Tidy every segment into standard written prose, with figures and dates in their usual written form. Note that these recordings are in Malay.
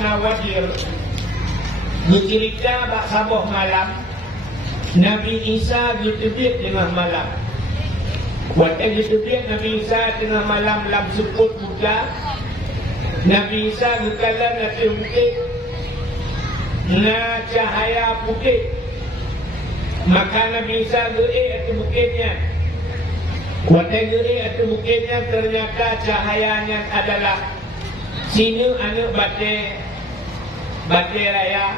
Nawadir bercerita bak sabuh malam Nabi Isa ditebik tengah malam. Waktu ditebik Nabi Isa tengah malam lam seput buka. Nabi Isa berkala nanti bukit na cahaya putih. Maka Nabi Isa gerik atas bukitnya. Waktu gerik atas bukitnya ternyata cahayanya adalah sini anak batai raya.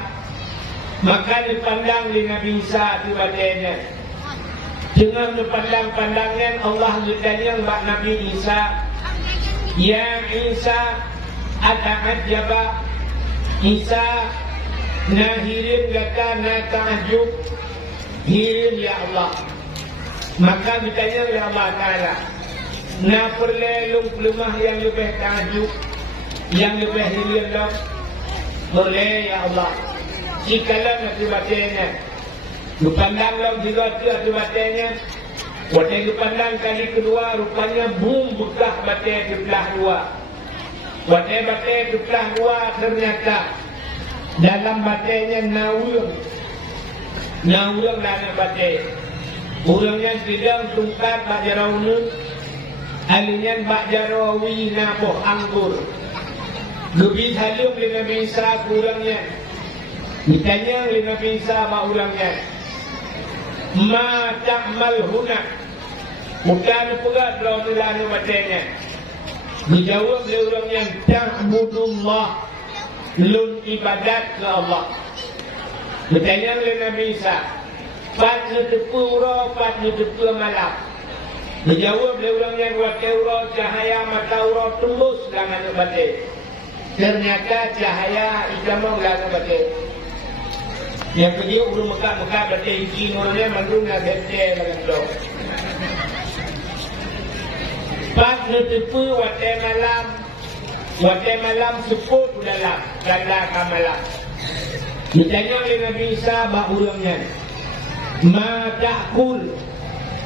Maka dipandang di Nabi Isa di batainya. Dengan dipandang-pandangnya Allah bertanya kepada Nabi Isa, Ya Isa, ata'ajaba Isa, nahirin kata na ta'ajub, hirin ya Allah. Maka bertanya oleh Allah Ta'ala, na perlelung pelemah yang lebih ta'ajub, yang lebih hirin lah. Boleh ya Allah. Jikalau nanti batainya dipandanglah juga tu batainya. Waktu dipandang kali kedua rupanya boom bekah batai di belah dua. Waktu batai di belah dua ternyata dalam batainya nawurang dalam batai. Urangnya tidak tungkat bak jaraunun, alinya bak jarawi nabuh anggur. Lebih halus oleh Nabi Isa kurangnya. Ditanya oleh Nabi Isa bak urangnya, Ma ta'mal huna, bukan pegat dalam nilai batanya. Dijawab oleh urangnya, Ta'budullah, lun ibadat ke Allah. Ditanya oleh Nabi Isa, Pat nutupu ura, pat nutupu malam. Dijawab oleh urangnya, Wate ura, cahaya mata ura tembus dalam batai. Ternyata cahaya ikamah dalam batai. Yang kedua urung Mekah batai iki nurnya mandungnya gede dalam dok. Pas nutupu wate malam seput dalam ganda kamalam. Ditanya oleh Nabi Isa bak urangnya, Ma ta'kul,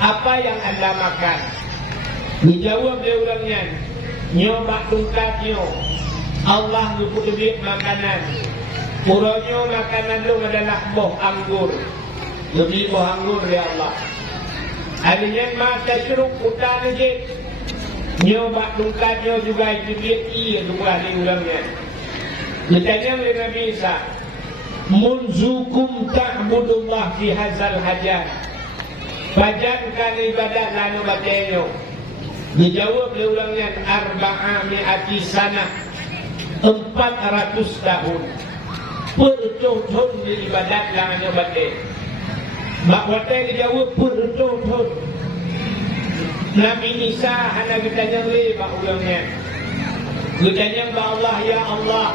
apa yang anda makan? Dijawab oleh urangnya, Nyo bak tungkat nyo, Allah nuputubik makanan. Puronyo makanan lu adalah boh anggur. Lebih boh anggur ya Allah. Alinya mata syuruk utang je. Nyo bak tungkatnya juga itu dia iya dua di ulangnya. Ditanya oleh Nabi Isa, Munzukum ta'budullah fi hazal hajar. Bajankan ibadat lanu batenyo. Dijawab oleh ulangnya, Arba'a mi'ati sana, 400 tahun. Percun-cun di ibadat langanya batin. Mak watai dijawab percun-cun. Nabi Isa hanya ditanya oleh Pak ulangnya. Ditanya kepada Allah, Ya Allah,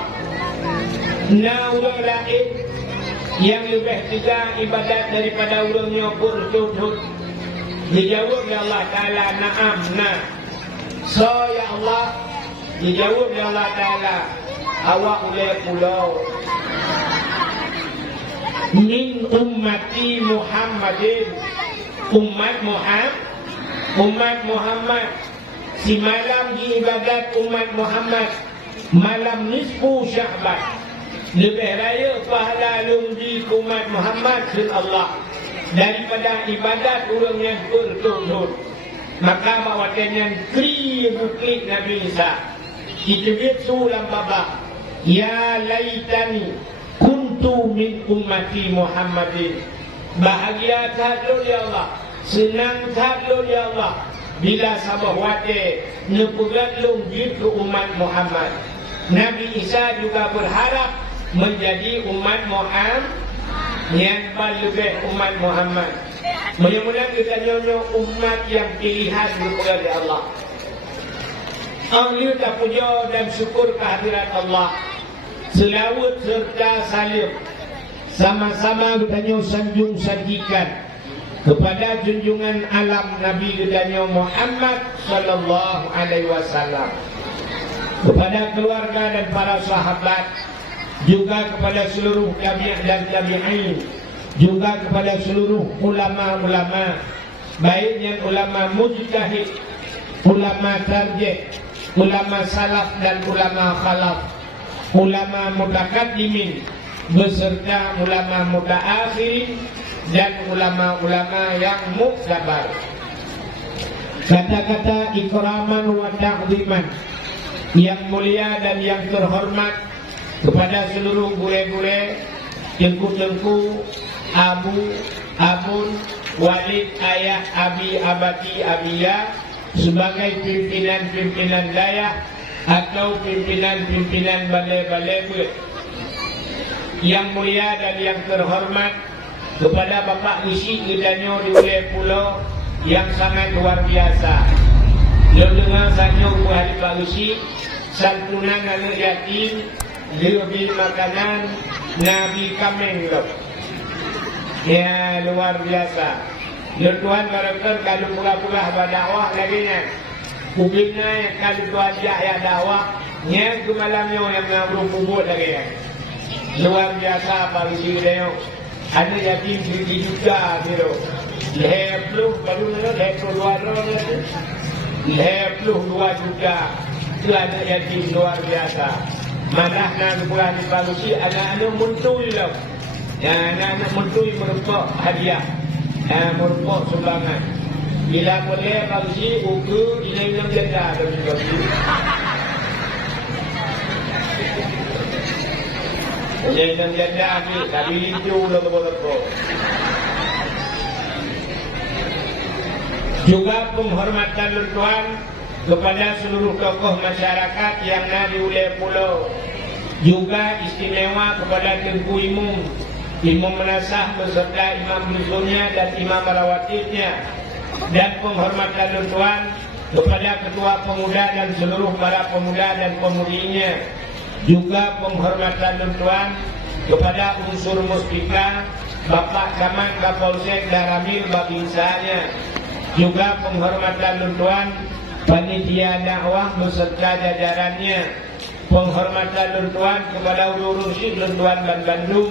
na ulang lain yang lebih tiga ibadat daripada ulangnya percun-cun. Dijawab ya Allah Ta'ala, Naam, na. So ya Allah, dijawab ya Allah Ta'ala, awak boleh pulau min ummati Muhammadin, umat Muhammad. Si malam di ibadat umat Muhammad, malam nisfu Sya'ban, lebih raya pahala lumji umat Muhammad dan Allah daripada ibadat orang yang berturut. Maka bawatnya kri bukit Nabi Isa ditebit sulam baba, Ya laitani kuntu min ummati Muhammadin. Bahagia tahadul ya Allah, senang tahadul ya Allah, bila sabah wate nepugat lunggit ke umat Muhammad. Nabi Isa juga berharap menjadi umat Muhammad yang lebih umat Muhammad. Mudah-mudahan kita nyonya umat yang pilihan kepada Allah. Ahli tak puja dan syukur kehadirat Allah. Selawat serta salim sama-sama kita sanjung sajikan kepada junjungan alam Nabi kita Muhammad sallallahu alaihi wasallam, kepada keluarga dan para sahabat, juga kepada seluruh tabi'in dan tabi'in, juga kepada seluruh ulama-ulama, baiknya ulama mujtahid, ulama tarjih, ulama salaf dan ulama khalaf, ulama mutakaddimin beserta ulama mutaakhirin dan ulama-ulama yang muktabar. Kata-kata ikraman wa ta'ziman yang mulia dan yang terhormat kepada seluruh gure-gure, tengku-tengku, abu, abun, walid, ayah, abi, abati, abiyah sebagai pimpinan-pimpinan dayah atau pimpinan-pimpinan balai-balai yang mulia dan yang terhormat kepada Bapak Isi Gedanyo di Wilayah Pulau yang sangat luar biasa. Dia dengar sanyo buah Pak Isi santunan anak yatim, dia beli makanan Nabi Kameng loh. Ya luar biasa. Ya Tuhan barangkali kalau pula-pula berdakwah lagi nya. Kubina yang kalau Tuhan ya dakwah nya ke malamnya yang ngabrung bubut lagi ya. Luar biasa Pak Isi Gedanyo. Anak yatim beli juga biro. Lepluh baru mana lepluh luar mana? Lepluh 2 juta. Itu anak yatim luar biasa. Malah nak pulang di Palusi anak-anak muntui lah. Anak-anak muntui merupakan hadiah, merupakan sumbangan. Bila boleh Palusi uku ilang janda dari Palusi. Ilang janda ni tapi itu lebo-lebo. Juga penghormatan Tuhan kepada seluruh tokoh masyarakat yang ada di Wilayah Pulau. Juga istimewa kepada Tengku Imam Menasah beserta Imam Lusunnya dan Imam Rawatibnya. Dan penghormatan Tuhan kepada Ketua Pemuda dan seluruh para pemuda dan pemudinya. Juga penghormatan Tuhan kepada unsur muspika Bapak Camat Kapolsek Daramil Babinsanya. Juga penghormatan Tuhan panitia dakwah beserta jajarannya. Penghormatan Tuhan kepada ulur syekh Tuhan dan Bandung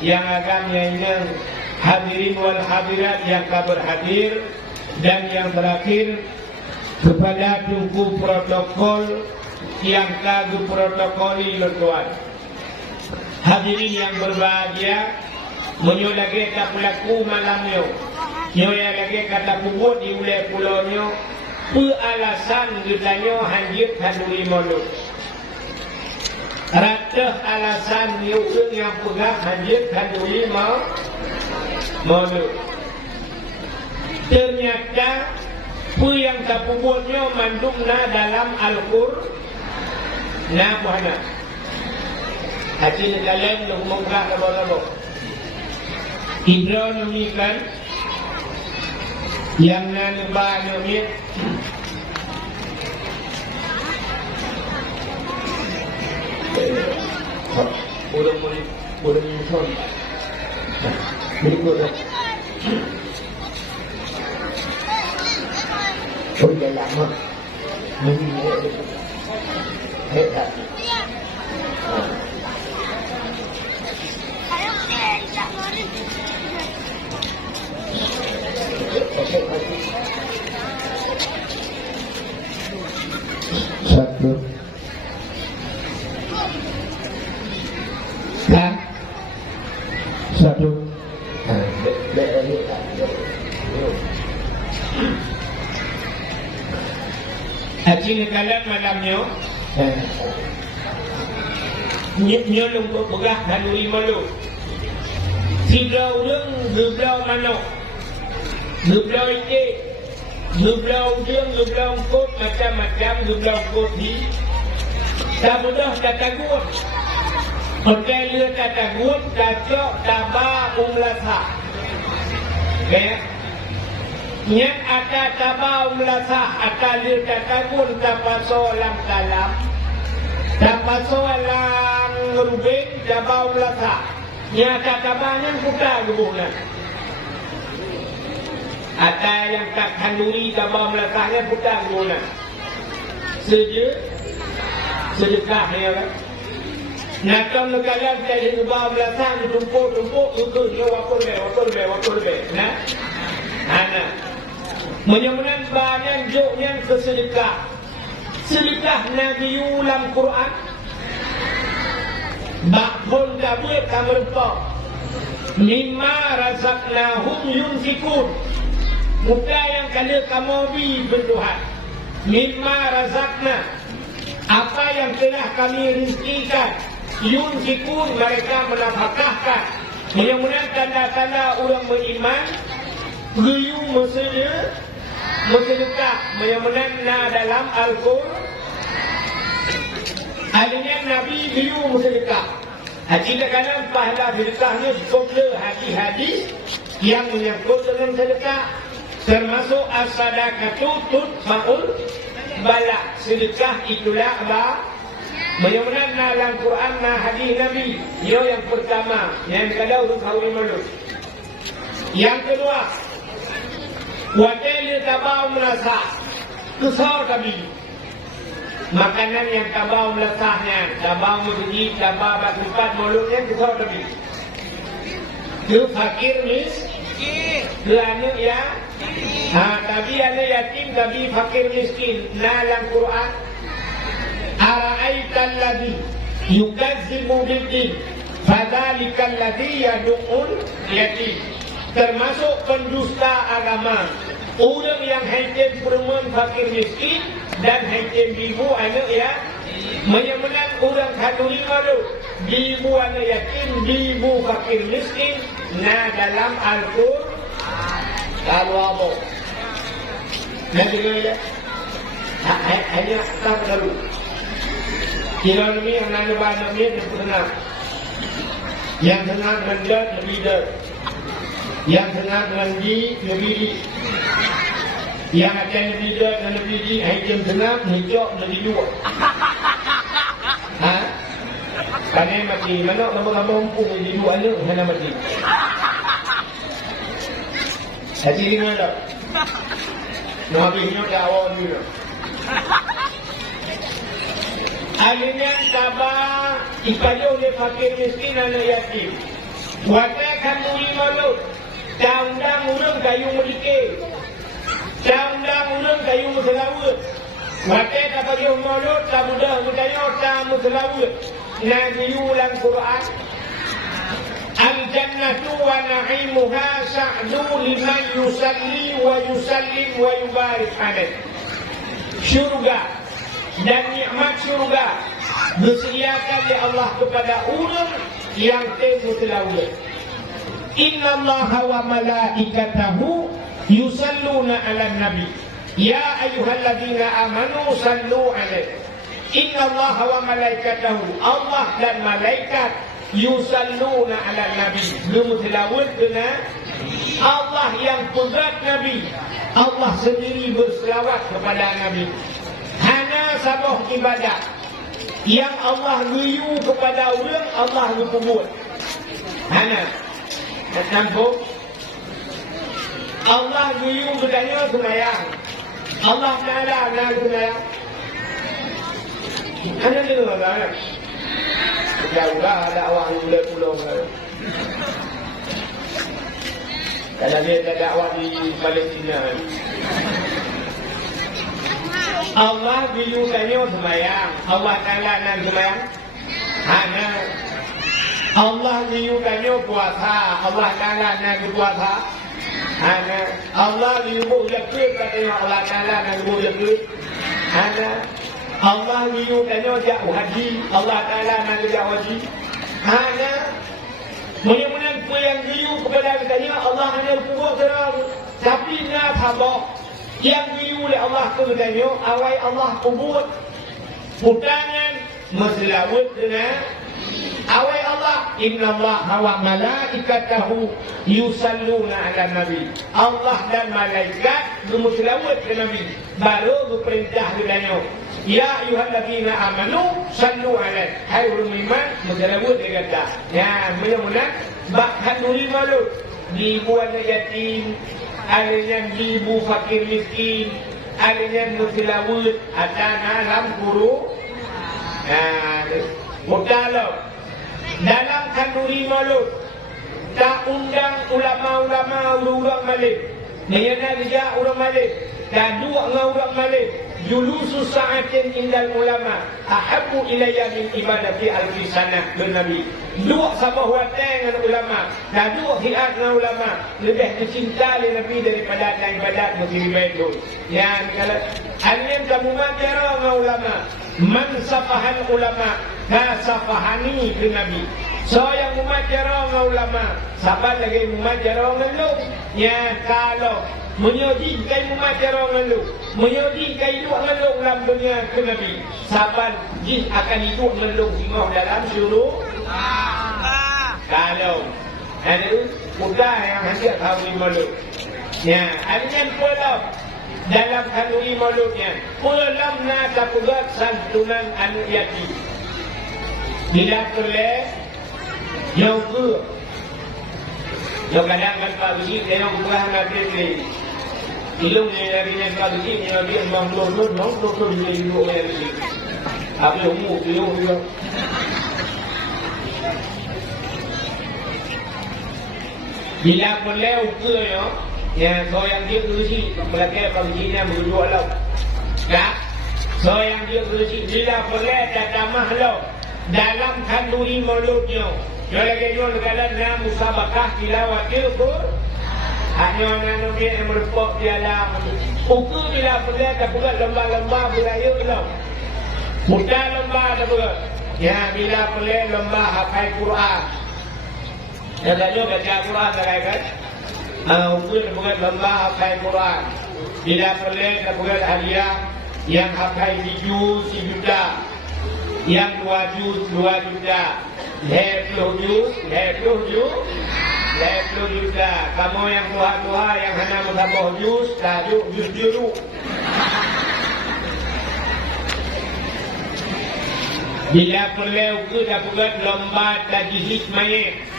yang agamanya yang hadirin wal hadirat yang kabar hadir. Dan yang terakhir kepada tungku protokol yang kagum protokoli Tuhan. Hadirin yang berbahagia, menyo lagi kata pelaku malamnya. Nyo yang lagi kata kubur di Wilayah Pulau nyo, alasan gedanyo hanjir kanduli mulut. Ratah alasan nyo yang pegang hanjir kanduli mulut. Ternyata yang kapubutnya mandumna dalam Al-Qur'an. Nah, buahnya. Hati kalian lu munggah labo-labo. Ibro nemikan yang nanba nemit Udah muncul. Berikutnya. Udah lama. Hebat. Satu. Satu. Haji kalam malamnya nyolong begah kanduri malu. Tiga orang geblau manok, geblau ike, geblau ujung, geblau kot, macam-macam geblau kot di. Tak mudah kata gua. Hotel dia kata gua, kacok, tabah, umlasa. Okay? Nyat ata tabah, umlasa, ata dia kata gua, tapaso lang kalam. Tapaso lang rubin, tabah, umlasa. Nyata tabahnya buka gebunan. Ata yang tak kanduri tabah, umlasanya buka gebunan. Sedekah ni kan. Nakam nekalan saya ubah belasan tumpuk itu dia wakul be. Nah, anak. Menyemenan banyak joknya kesedekah. Sedekah Nabi ulam Quran. bak pun dah buat kamu lupa. Mimma razaqnahum yunfikun. Muka yang kena kamu bi bertuhan. Mimma razaqna. Apa yang telah kami rizkikan. Yunfikun, mereka menafkahkan. Mudah-mudahan tanda-tanda orang beriman Geyu bersedekah. Mudah-mudahan dalam Al-Quran adanya Nabi geyu bersedekah. Kadang-kadang pahala sedekahnya popular hadis-hadis yang menyangkut dengan sedekah. Termasuk as-sadaqatu tutfa'ul bala. Sedekah itulah apa? Mudah-mudahan dalam Quran dan hadis Nabi. Yang pertama, yang kedua urut hawi malu. Yang kedua, watel tabau merasa kesal kami. Makanan yang tabau melasahnya, tabau menggigit, tabau bertempat mulutnya kesal kami. Itu fakir miskin. Kerana ya, tapi anak yatim, tapi fakir miskin. Dalam Quran, ara'aital ladzi yukazzibu bid-din fadzalikal ladzi yad'ul yatim. Termasuk pendusta agama, orang yang hancur perempuan fakir miskin dan hancur ibu anak ya. Menyamakan orang kandung malu, ibu anak yatim, ibu fakir miskin. Nah dalam Al-Quran kalau apa? Nah dengar ya. Hanya tak perlu. Kira ni yang nak banyak ni yang senang. Yang senang mendat lebih dat. Yang senang menji lebih di. Yang akan lebih dat dan lebih di. Yang senang hijau lebih dua. Ha? Kanai mati mana nama-nama hukum lebih dua ni hanya mati. Haji ni mana? Nabi ni dah awal ni. Akhirnya tabah ibadah oleh fakir miskin anak yatim. Watai kamu malu. Undang urang kayu medikir. Undang urang kayu selawat. Watai tak bagi malu, tak mudah bertanya, tak selawat. Nabi ulang Quran. Al-jannatu wa na'imuha sa'du liman yusalli wa yusallim wa yubarik alaih. Syurga dan nikmat syurga disediakan oleh Allah kepada orang yang temu selawat. Inna Allaha wa malaikatahu yusalluna 'alan nabi. Ya ayyuhalladzina amanu sallu 'alaihi. Inna Allaha wa malaikatahu, Allah dan malaikat yusalluna 'alan nabi. Berselawat dengan Allah yang kudrat nabi. Allah sendiri berselawat kepada nabi. Hanya sabah ibadat yang Allah riyu kepada orang, Allah berkubur. Hanya nampak Allah riyu bertanya semayang. Allah Ta'ala nak semayang. Hanya dengar kan? Jauhlah ada awak mulai pulau. Kalau dia ada dakwah di Palestina. Allah biukannya sembahyang. Allah Ta'ala nak sembahyang. Hanya Allah biukannya puasa. Allah Ta'ala nak puasa. Hanya Allah biubuk zakir katanya Allah Ta'ala nak biubuk zakir. Hanya Allah biukannya jauh haji. Allah Ta'ala nak jauh haji. Hanya mudah-mudahan kau yang biu kepada katanya Allah hanya kubur terang. Tapi nak habaq yang diu oleh Allah tu bertanya, awai Allah kubur. Bukannya berselawat dengan awai Allah. Inna Allah wa malaikatahu yusalluna 'alan nabi. Allah dan malaikat berselawat ke Nabi. Baru berperintah bertanya, ya ayyuhalladzina amanu sallu 'alaihi. Hai orang beriman, berselawat dia kata. Ya, mudah-mudahan bakhan duri malu dibuat yatim. Adanya ibu fakir miskin, adanya berselawat, ada dalam guru. Mutalo dalam kanduri malu tak undang ulama-ulama orang Malik. Niyana dia orang Malik. dan dua ngurang Malik julusu sa'atin indal ulama ahabbu ilayya min ibadati alfi sanah Nabi. Dua sabah watang dengan ulama dan dua hiat dengan ulama lebih dicinta oleh Nabi daripada ibadat muslimin itu. Yang kalau alim kamu makara dengan ulama, man safahan ulama kasafahani ke Nabi. So yang memakara dengan ulama, sahabat lagi memakara dengan lu. Ya kalau menyodingkan memakara dengan lu, menyodingkan hidup dengan lu dalam dunia ke Nabi, sahabat jin akan hidup dengan lu singguh dalam syurga. Kalau ada mudah yang hasil tahu malu. Ya, adanya pulau dalam kandungi malutnya. Pulau na tapugat santunan anu yati. Bila boleh, jauh ke. Jauh kadang kan Pak Bisi, tengok buah nanti ni. Ilung ni dari ni Pak Bisi, ni dia mengulur bila ilung ni Bisi. Apa ilung juga. Bila boleh ukur ya, so yang dia berusi, belakang pagi-paginya berdua lah. Tak? So yang dia berusi, bila boleh dadamah lah dalam kandungi mulutnya. Dia lagi jual dalam nama musabakah tilawat dia pun. Hanya anak dia yang merepok di alam. Ukur bila boleh tak buat lomba-lomba berayut lah. Mudah lomba tak buat. Ya, bila boleh lomba hafal Quran. Ya tanya baca Quran tak kan? Ukur bukan lomba hafal Quran. Bila boleh tak buat hadiah yang hafal 7 juta, yang 2 juta, 10 juta. Kamu yang tua yang hanya menambah jus, tajuk jus biru. Bila boleh ukur tak buat lomba tajhid mayit.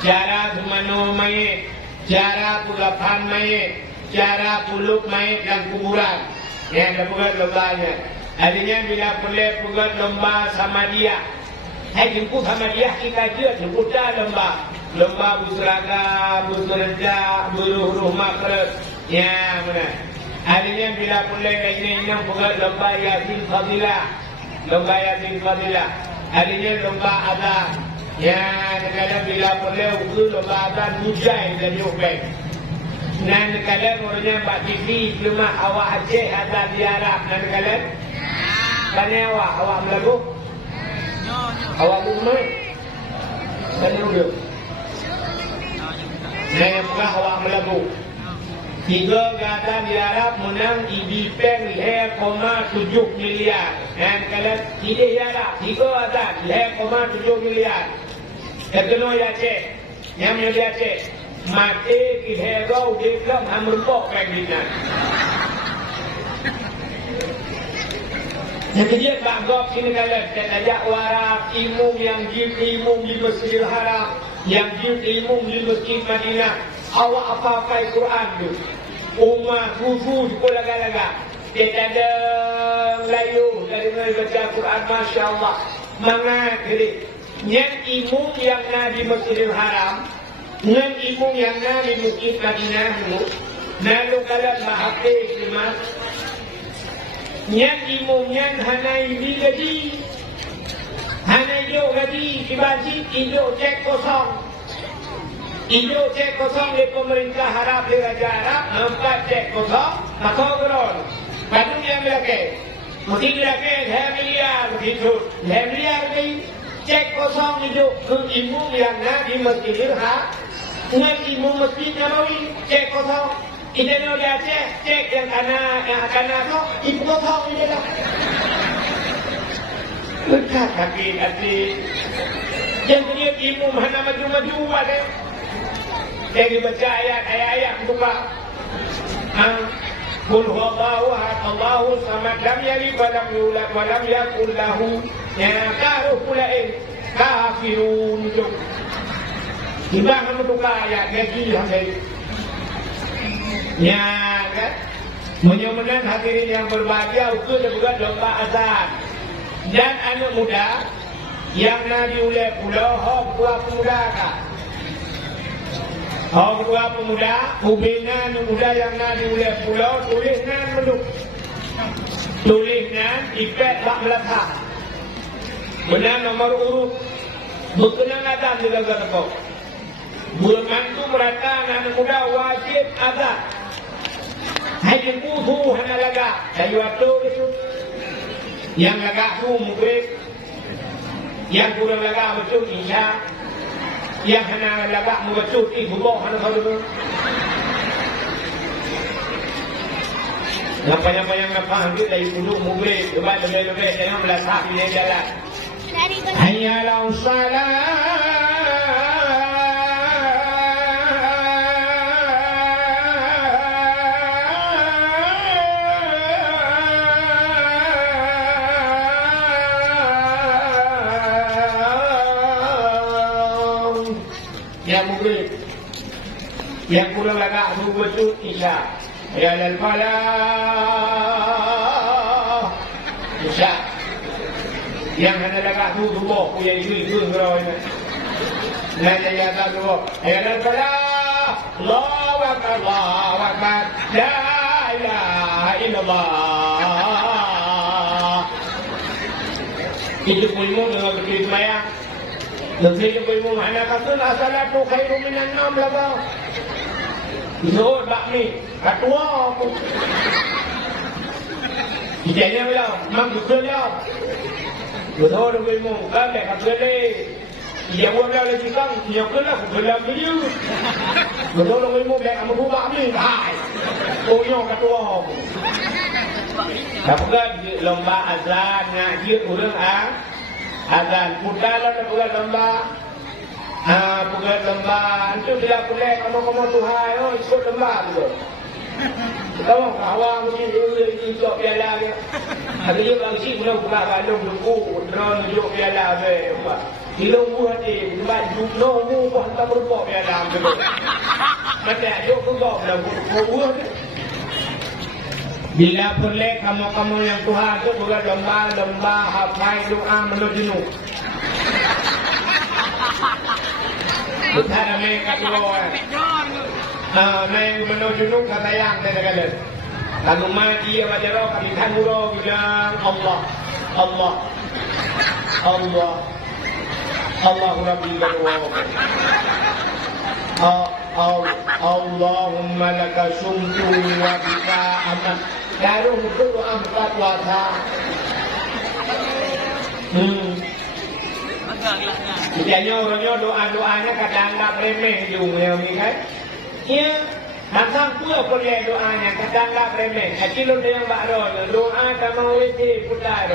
Cara semanu mayit, cara pulapan mayit, cara puluk mayit dan kuburan. Yang buat lombanya. Artinya bila boleh buat lomba sama dia. Jemput sama dia kita je jemput dah lomba. Lomba busraga, busrenja, buruh makret. Ya benar. Artinya bila boleh ini buat lomba yasin fadilah. Lomba yasin fadilah. Artinya lomba azan. Ya, kadang bila boleh ukur lomba azan mujai dari ubek. Dan kadang orangnya Mbak TV cuma awak Aceh azan di Arab. Dan kadang tanya awak melagu? Awak rumah? Tanya dulu. Saya buka awak melagu. 3 azan di Arab menang IBPeng 1,7 miliar. Dan kadang tidak Arab 3 azan 1,7 miliar. Kedua ya Aceh, yang menjadi Aceh, mati kihegau dekam hamrupok penginan. Jadi dia bagok sini kalian, saya ajak warak imum yang jim imum di Masjidil Haram, yang jim imum di Masjid Madinah. Awak apa-apa Quran tu, umat kufu sekolah galaga. Dia ada layu dari baca Quran, Masya Allah. Mangat kiri. Yang imum yang na di Masjidil Haram, yang imum yang na di Masjid Madinah tu, nalu kalam mahafid mas. Yang imum yang hanai di gaji, hanai jo gaji di masjid ijo cek kosong. Ijo cek kosong di pemerintah Arab di Raja Arab, nampak cek kosong, maka geron. Kadang yang belakang, mesti belakang 2 miliar begitu, 2 miliar ni. Cek kosong hidup ke imum yang na di Masjidil Haram, dengan imum Masjid Nabawi cek kosong. Ini dia cek yang akan tu ibu kosong ini lah. Lekat kaki hati. Yang dia imum hanya maju-maju ada. Jadi baca ayat tu pak. Qul huwallahu ahad, Allahu samad, lam yalid wa lam yulad wa lam yakul lahu kufuwan kafirun. Ibang itu ayat gaji sampai. Ya kan? Menyembuhkan hadirin yang berbahagia ukur juga lomba azan. Dan anak muda yang nadi oleh pulau hok buah muda kan. Kau kedua pemuda, hubungan pemuda yang nak diulis pulau, tulis nan menduk. Tulis nan, ipet bak meletak. Benar nomor urut. Berkenaan adam di negara kau. Bermantu merata anak muda wajib azan. Hanya kutu hanya lagak. Dari waktu itu. Yang lagak tu mungkin. Yang kurang lagak betul isya. Yang hanya lagak betul ibu bok hanya kau dulu. Nampak yang faham kita dari dulu mungkin. Lebih-lebih jangan meletak di jalan. Hayya lau salat. Yang mungkin yang kurang lagak tu betul isya. Ya lal falah isya. Yang hanya lagak tu tubuh punya isu berapa ini. Nanti ya tak tubuh. Ya lal falah. Allahu akbar, Allahu akbar. La ilaha illallah. Itu pulmu dengan betul semayang. Lebih pulmu mana kata as-salatu khairum minan naum lah. Zuhur bakmi katua aku. Ijanya bila mang betul ya. Zuhur pulmu kan dah kali. Ia buat dah lagi kang, ia kena belam dia. Zuhur pulmu dah kamu bakmi hai. Oh yo katua aku. Dapat lomba azan ngaji urang azan putalah bukan lomba bukan lomba itu tidak boleh kamu Tuhan ikut lomba tu kamu kawan mesti ikut piala dia ada juga lagi pula buka balung luku drone ikut piala be hilung buat di buat nunggu buat tak berbuat piala tu macam ikut buat buat bila boleh kamu yang Tuhan itu bukan lomba hafal doa menuju jenuh. Kita mereka keluar. Naik menuju jenuh kata yang saya kata. Kalau mati apa jero kami tangguh bilang Allah, Allah, Allah, Allah Rabbi kedua. Allahumma laka sumtu wa bika aman. Daruh kullu amtat wa ta. Biasanya orangnya doa-doanya kadang tak remeh juga ni kan? Ya, masa pula boleh doanya kadang tak remeh. Kecil lo yang baru doa sama wajib putar.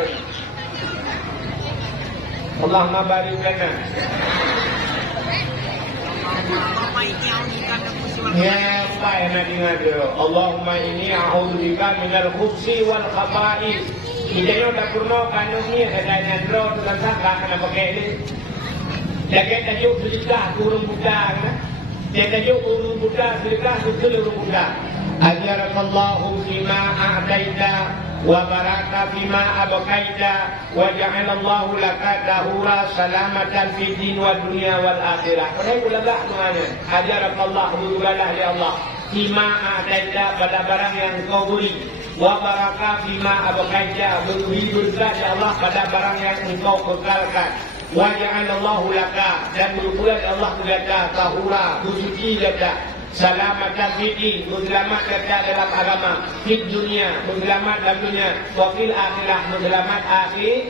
Allahumma barik lana. Ya baik nak dengar dia. Allahumma inni a'udzubika minal khubsi wal khaba'is. Kita dah pernah kanun ni katanya drone dalam sangka kena pakai ni. Jaga tajuk sedekah turun budak. Jaga tajuk turun budak sedekah turun budak. Ajarakallahu fima a'taita wa baraka fima abqaita wa ja'alallahu laka dahura salamatan fid din wa dunya wal akhirah. Perhatikan ulagah semuanya. Ajarakallahu berdoalah ya Allah fima a'taita pada barang yang kau beri wa baraka fima abqaita beri berkah ya Allah pada barang yang engkau kekalkan. Wa ja'alallahu laka dan berdoa ya Allah kepada dahura bersuci kepada Salamatan fid, berselamat dalam agama, fid dunia, berselamat dalam dunia, wakil akhirat, berselamat akhir.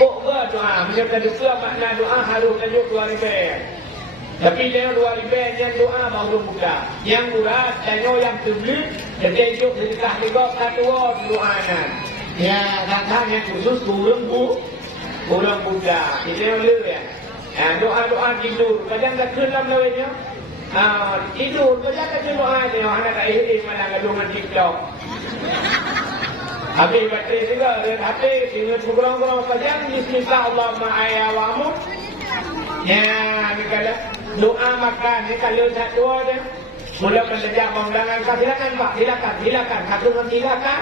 Kok berdoa, macam doa makna doa harus tajuk 2 tapi dia 2 yang doa baru buka. Yang murah, tanya yang terbelit, tajuk sedekah juga katua doanan. Ya, kata yang khusus kurang buka. Ini yang ya. Doa-doa tidur, kadang tak kelam lawanya. Tidur, kerja kerja doa ni, anak tak ihrim malah gadungan TikTok. Habis bateri juga, dan habis dengan kurang-kurang pajang, bismillah Allahumma ayawamu. Ya, ni kalau doa makan, ni kalau satu dia, mula menjejak bangunan, silakan Pak, silakan, kata silakan.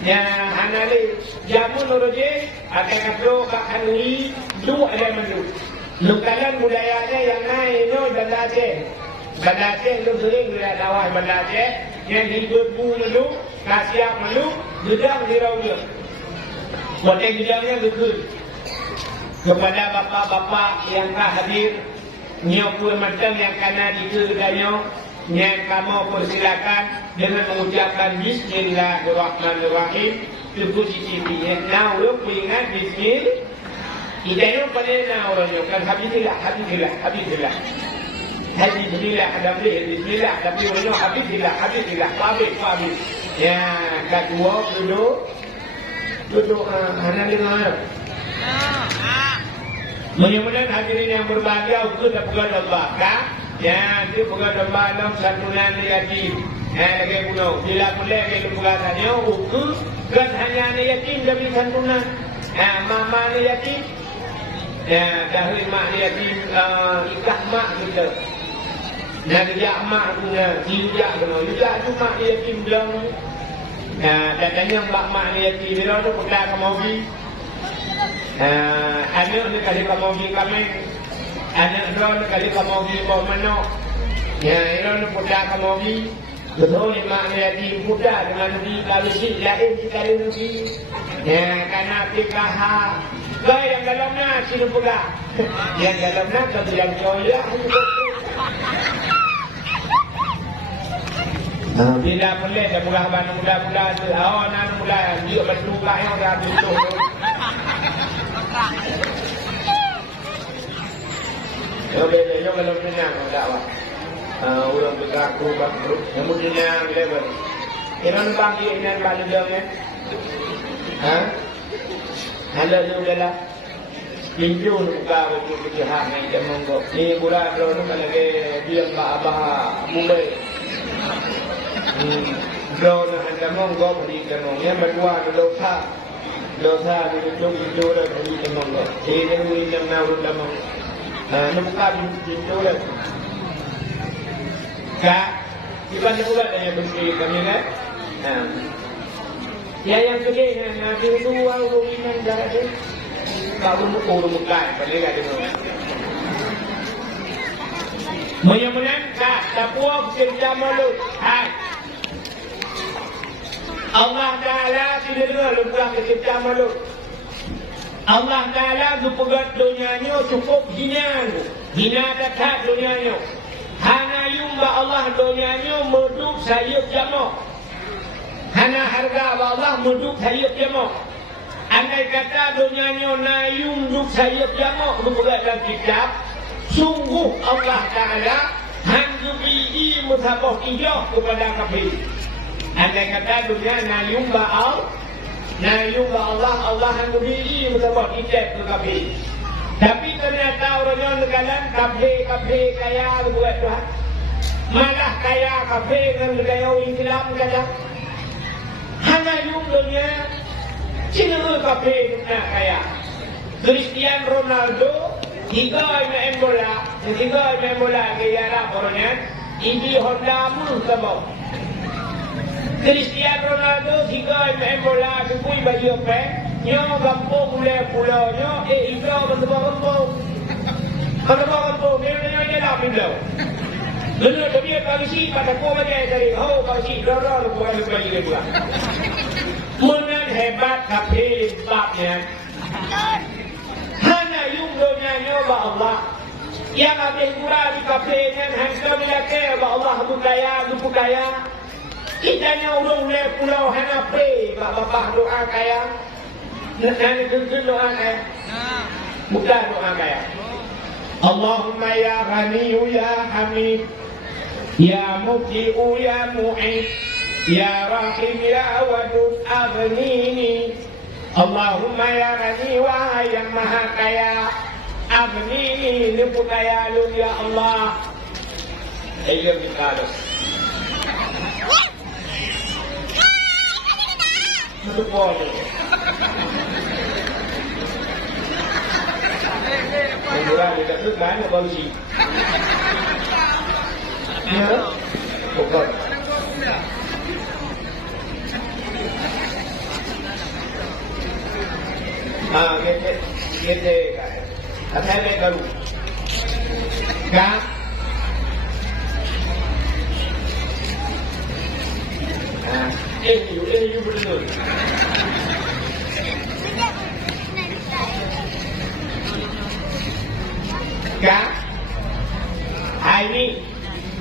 Ya, hanali jamu nuruji, akan kablo bakhanui, dua ada menu. Lukalan budayanya yang naik itu dan Aceh. Bandar Aceh lu sering lihat dakwah Bandar Aceh yang hidup melu, kasiap melu, gedang di raunya. Botek gedangnya betul. Kepada bapa-bapa yang tak hadir, nyokul macam yang kana dikedanyo, yang kamu persilakan dengan mengucapkan Bismillahirrahmanirrahim. Itu CCTV. Now lu ingat Bismillah. Kita yang pada nak orangnya kan habislah. Bismillah, Bismillah, tapi orangnya habislah. Habis. Ya, kedua duduk hanya dengar. Mudah-mudahan hadirin yang berbahagia itu dah pegang domba, kan? Ya, itu pegang domba dalam santunan yatim. Lagi pulau, bila mulai ke pegang tanya, ukur kan hanya yatim demi santunan. Mama yatim. Ya, dahulu mak yatim ikah mak kita. Nak dia mak punya, dia kena. Juga cuma yatim bilang. Katanya mak yatim bila tu pegang kemobi. Anak ni kali kemobi kami. Anak dua ni kali kemobi bawa menok. Ya, ini pegang kemobi. Betul mak yatim muda dengan nabi kali si lain sekali nabi. Ya, karena fikah. Kau yang dalamnya sini pula. Yang dalamnya kau bilang joya. Bila boleh dah murah bantu muda-muda tu. Nak muda dia betul lah yang dah betul. Yo beda yo kalau menang dakwah. Orang berlaku bagus. Namun menang level. Iran bagi inan pada dia ni. Hala juga pinju buka baju berjihad yang dia monggo. Ni bulan lalu lagi dia abah Mumbai. Lalu anda monggo beri kenong. Yang berdua dosa pinju dah beri kenong. Ini beri yang nak ulama. Buka pinju dah. Kak, iban pula yang bersih kami kan. Ya yang kedua Nabi itu waruminan darah dia. Baru muka pada ada tu. Mudah-mudahan tak puas kerja malu. Allah Taala tidak dengar lupa kerja malu. Allah Taala pegat dunianya cukup hina dekat dunianya. Hana yumba Allah dunianya merduk sayup jamak. Hana harga Allah merduk sayup jamak. Andai kata dunianya nayum duk sayup jamak berpegat dalam kitab, sungguh Allah Ta'ala hanjubi musabah hijau kepada kafir. Andai kata dunia nayum Allah hanjubi musabah hijau ke kafir. Tapi ternyata orang-orang negalan kafir kaya buat Tuhan. Malah kaya kafir dengan gaya Islam kata. Hanya yung dunia sino kafir na kaya. Cristiano Ronaldo hingga main bola gaya orangnya hindi Honda mun sama. Cristiano Ronaldo hingga main bola kupui baju apa? Nyo kampung mulai pulaunya ibrah kampung. Dia dah bilang. Lalu dia kongsi pada kau bagai dari kongsi doror bukan bagi dia pula. Menang hebat kafir babnya. Hanya yung dunia nyoba Allah. Yang habis kurang di kafirnya hanya bila ke Allah budaya. Kita ni orang le pulau hanya pe bapak doa kaya. Nanti tuntun doa kaya. Bukan doa kaya. Allahumma ya Ghaniyu ya Hamid. Ya Mubdi'u ya Mu'id. Ya Rahim ya Wadud Aghnini. Allahumma ya Ghani wahai yang maha kaya, Aghnini liput kaya lu ya Allah. Ayo kita ada. Itu boleh. Murah dekat tu kan kalau si. Ya, bukan. Kita kan. Apa yang baru? Kan? you betul. Kan? Ini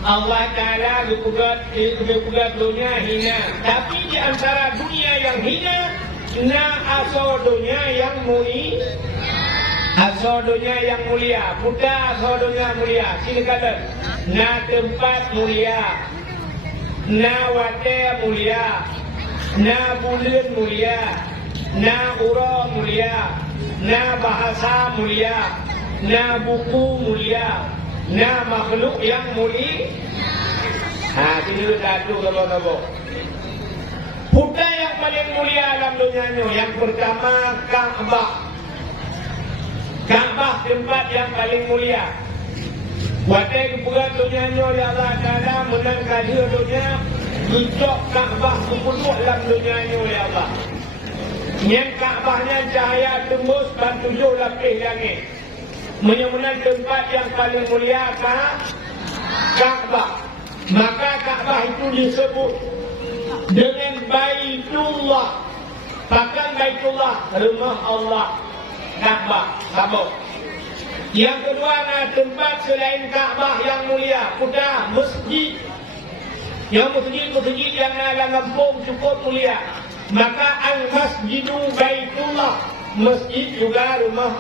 Allah Ta'ala berpugat dunia hina. Tapi di antara dunia yang hina, na asal dunia yang mulia. Asal dunia yang mulia. Putar asal dunia mulia. Sini kata, na tempat mulia, na wadah mulia, na bulan mulia, na urang mulia, na bahasa mulia, na buku mulia, na makhluk yang mulia. Sini lu dadu kalau Buddha yang paling mulia alam dunia ni. Yang pertama Ka'bah. Ka'bah tempat yang paling mulia. Wadah kepugat dunia ni oleh Allah Ta'ala menang kadir dunia. Untuk Ka'bah kupuluk dalam dunia ni oleh Allah. Yang Ka'bahnya cahaya tembus dan 7 lapis langit. Menyemunang tempat yang paling mulia Ka'bah. Maka Ka'bah itu disebut dengan Baitullah. Bahkan Baitullah, rumah Allah. Ka'bah, sabuk. Yang kedua, tempat selain Ka'bah yang mulia, Kuda, masjid. Yang masjid yang dalam kampung cukup mulia. Maka al-masjidu Baitullah. Masjid juga rumah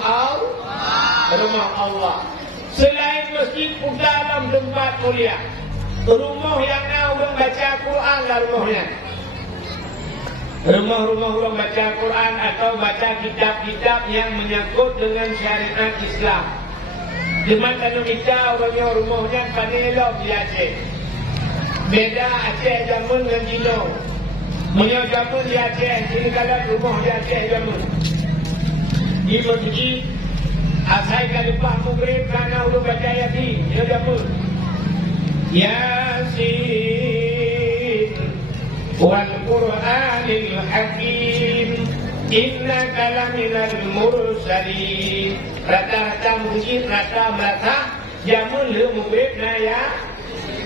Allah. Selain masjid, Kuda dalam tempat mulia. Rumah yang orang baca Quran lah rumahnya. Rumah-rumah orang baca Quran atau baca kitab-kitab yang menyangkut dengan syariat Islam. Di mana kita orangnya rumahnya panelok di Aceh. Beda Aceh zaman dengan Jino. Punya zaman di Aceh, sini kalau rumah di Aceh zaman. Di masjid, asal lepas maghrib kerana orang baca yasin, dia zaman. Yasin wal Qur'anil Hakim innaka laminal mursalin. Rata-rata masjid, rata-rata jamun le maghrib na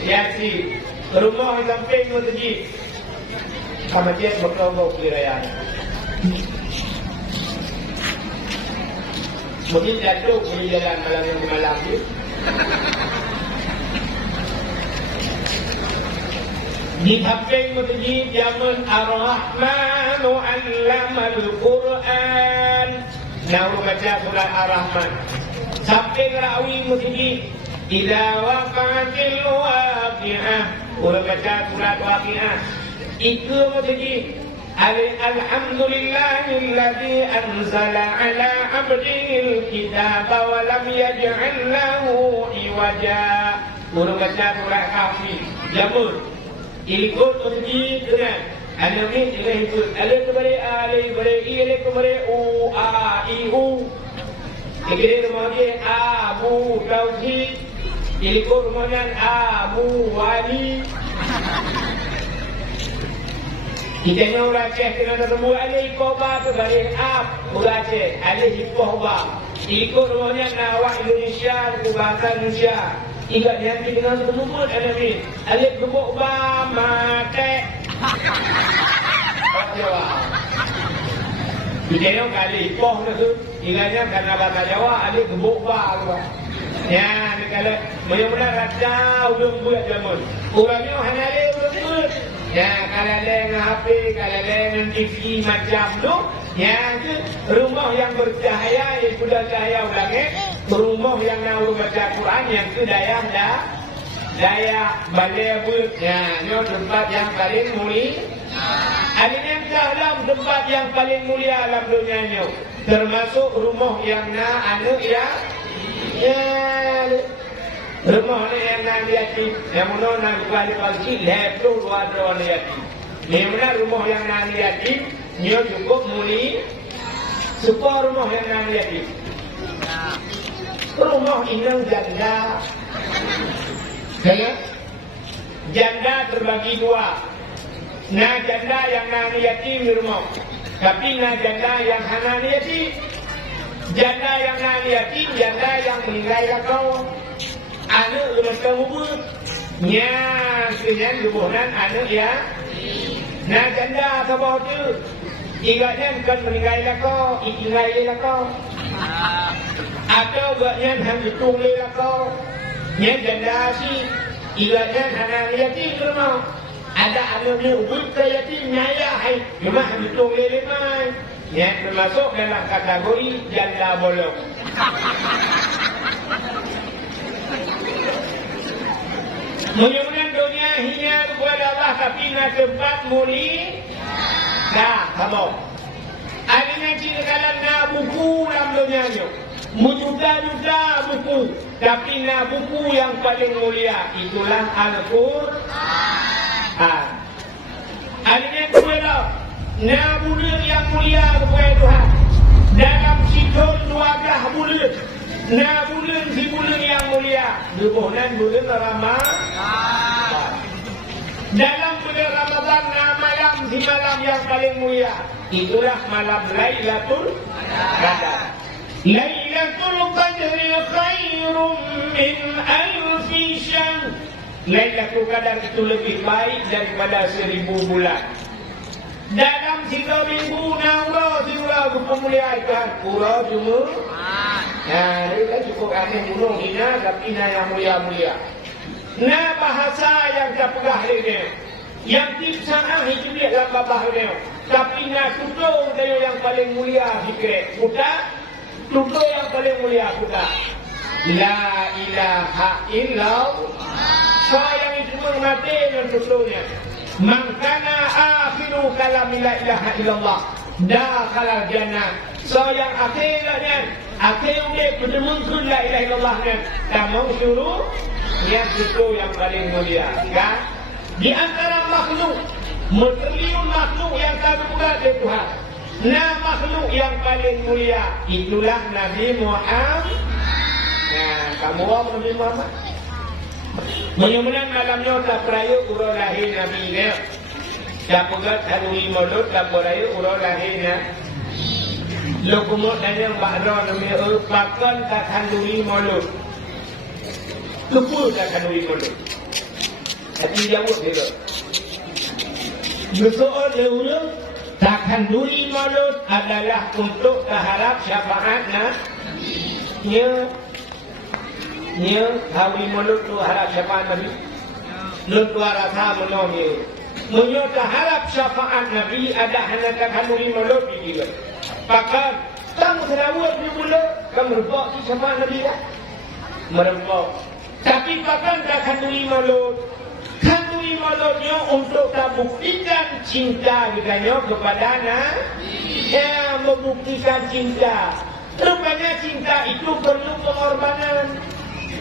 Yasin. Rumah samping masjid. Masjid berkelompok kirayaan. Masjid jatuh boleh jalan malam yang malam ni. Di samping masjid zaman Ar-Rahmanu 'allamal Quran. Nahu baca surat Ar-Rahman. Samping rawi masjid idza waqa'atil waqi'ah. Orang baca surat Waqi'ah. Itu masjid Alhamdulillahilladzi anzala ala 'abdihil kitaba wa lam yaj'al lahu iwaja. Orang baca surat Kahfi. Jamur ikut masjid dengan Al-Nabi dengan ikut alif kepada alif kepada i alif kepada u a i u. Jadi rumahnya Abu Tauhid, ikut rumahnya Abu Wali. Kita ni orang Aceh kena ketemu alif koba tu balik ab orang Aceh alif koba. Ikut rumahnya Nawak Indonesia, bahasa Indonesia. Ingat yang kita dengan ketemu pun ada ni alif gebuk ba mate. Jawa. Kita ni kali poh tu ingatnya karena bahasa Jawa alif gebuk ba tu. Ya, ni kalau benar-benar raja ulung buat zaman. Orangnya hanya alif ulung buat. Ya, kalau dengan HP, kalau dengan TV macam tu, ya tu rumah yang bercahaya, yang sudah cahaya ulangnya, rumah yang nak baca Quran yang tu daya balai buat. Ya, ni tempat yang paling mulia. Alimnya dalam tempat yang paling mulia alam dunia ni, termasuk rumah yang nak anu ya. Rumah ni yang nak yatim, yang mana nak kualifikasi laptop luar luar yatim. Ni mana rumah yang nak yatim, dia cukup mulia. Supaya rumah yang nak yatim. Rumah inang janda. Kaya janda terbagi dua. Nah janda yang nak yatim di rumah, tapi nah janda yang hana yatim. Janda yang nak yatim, janda yang meninggal kau. Anak rumah kamu pun nya kenyan hubungan anak ya Nah janda kau tu, igaknya bukan meninggal kau, ikingai kau. Atau igaknya hang hitung kau. Nya janda si, igaknya anak yatim rumah. Ada anaknya ubud ke yatim nyaya hai, cuma hang hitung mai. Ya termasuk dalam kategori janda bolong. Mudah-mudahan dunia hina kepada Allah tapi nak tempat muli. Dah, kamu. Adanya cerita kalau nak buku dalam dunia ni. Berjuta-juta buku. Tapi nak buku yang paling mulia. Itulah Al-Quran. Adanya kepada nak bulan yang mulia kepada Tuhan. Dalam situl 12 bulan. Nah bulan si bulan yang mulia. Bulan Ramadan. Dalam bulan Ramadan nah malam si malam yang paling mulia. Itulah malam Lailatul Qadar. Lailatul Qadri khairum min alfi syahr. Lailatul Qadar itu lebih baik daripada 1000 bulan. Dalam 3 minggu naura kemuliaan pura cuma. Nah, dia cukup aneh gunung hina tapi na yang mulia-mulia. Nah bahasa yang tak pegah dia. Yang tipsana itu dia dalam babah dia. Tapi na tutur dia yang paling mulia fikir. Buta tutur yang paling mulia buta. La ilaha illallah. Saya itu mengerti dan tuturnya. Mangkana akhiru kalam la ilaha illallah. Dakhala jannah. So yang akhirnya akhirnya berdemunkan la ilaha illallah kan. Kamu suruh yang itu yang paling mulia kan. Di antara makhluk bertriliun makhluk yang terbuka dari Tuhan. Nah makhluk yang paling mulia itulah Nabi Muhammad. Nah kamu orang Nabi Muhammad. Mudah-mudahan malamnya tak peraya urut lahir Nabi dia. Tak pegat hadui mulut tak peraya urut lahirnya. Lokumut dan yang bakra Nabi pakan tak hadui mulut. Lupa tak hadui mulut. Tapi jawab dia. Bersoal dia tak hadui mulut adalah untuk berharap syafaatnya. Nya hawi mulut tu harap syafaat Nabi. Lut tu rasa menolong. Menyota harap syafaat Nabi ada hanya tak handuri mulut dia. Pakai tang serawat di mulut kamu rempok si syafaat Nabi dah. Merempok. Tapi pakai tak handuri mulut. Handuri mulutnya untuk tak buktikan cinta katanya kepada Nabi. Ya membuktikan cinta. Rupanya cinta itu perlu pengorbanan.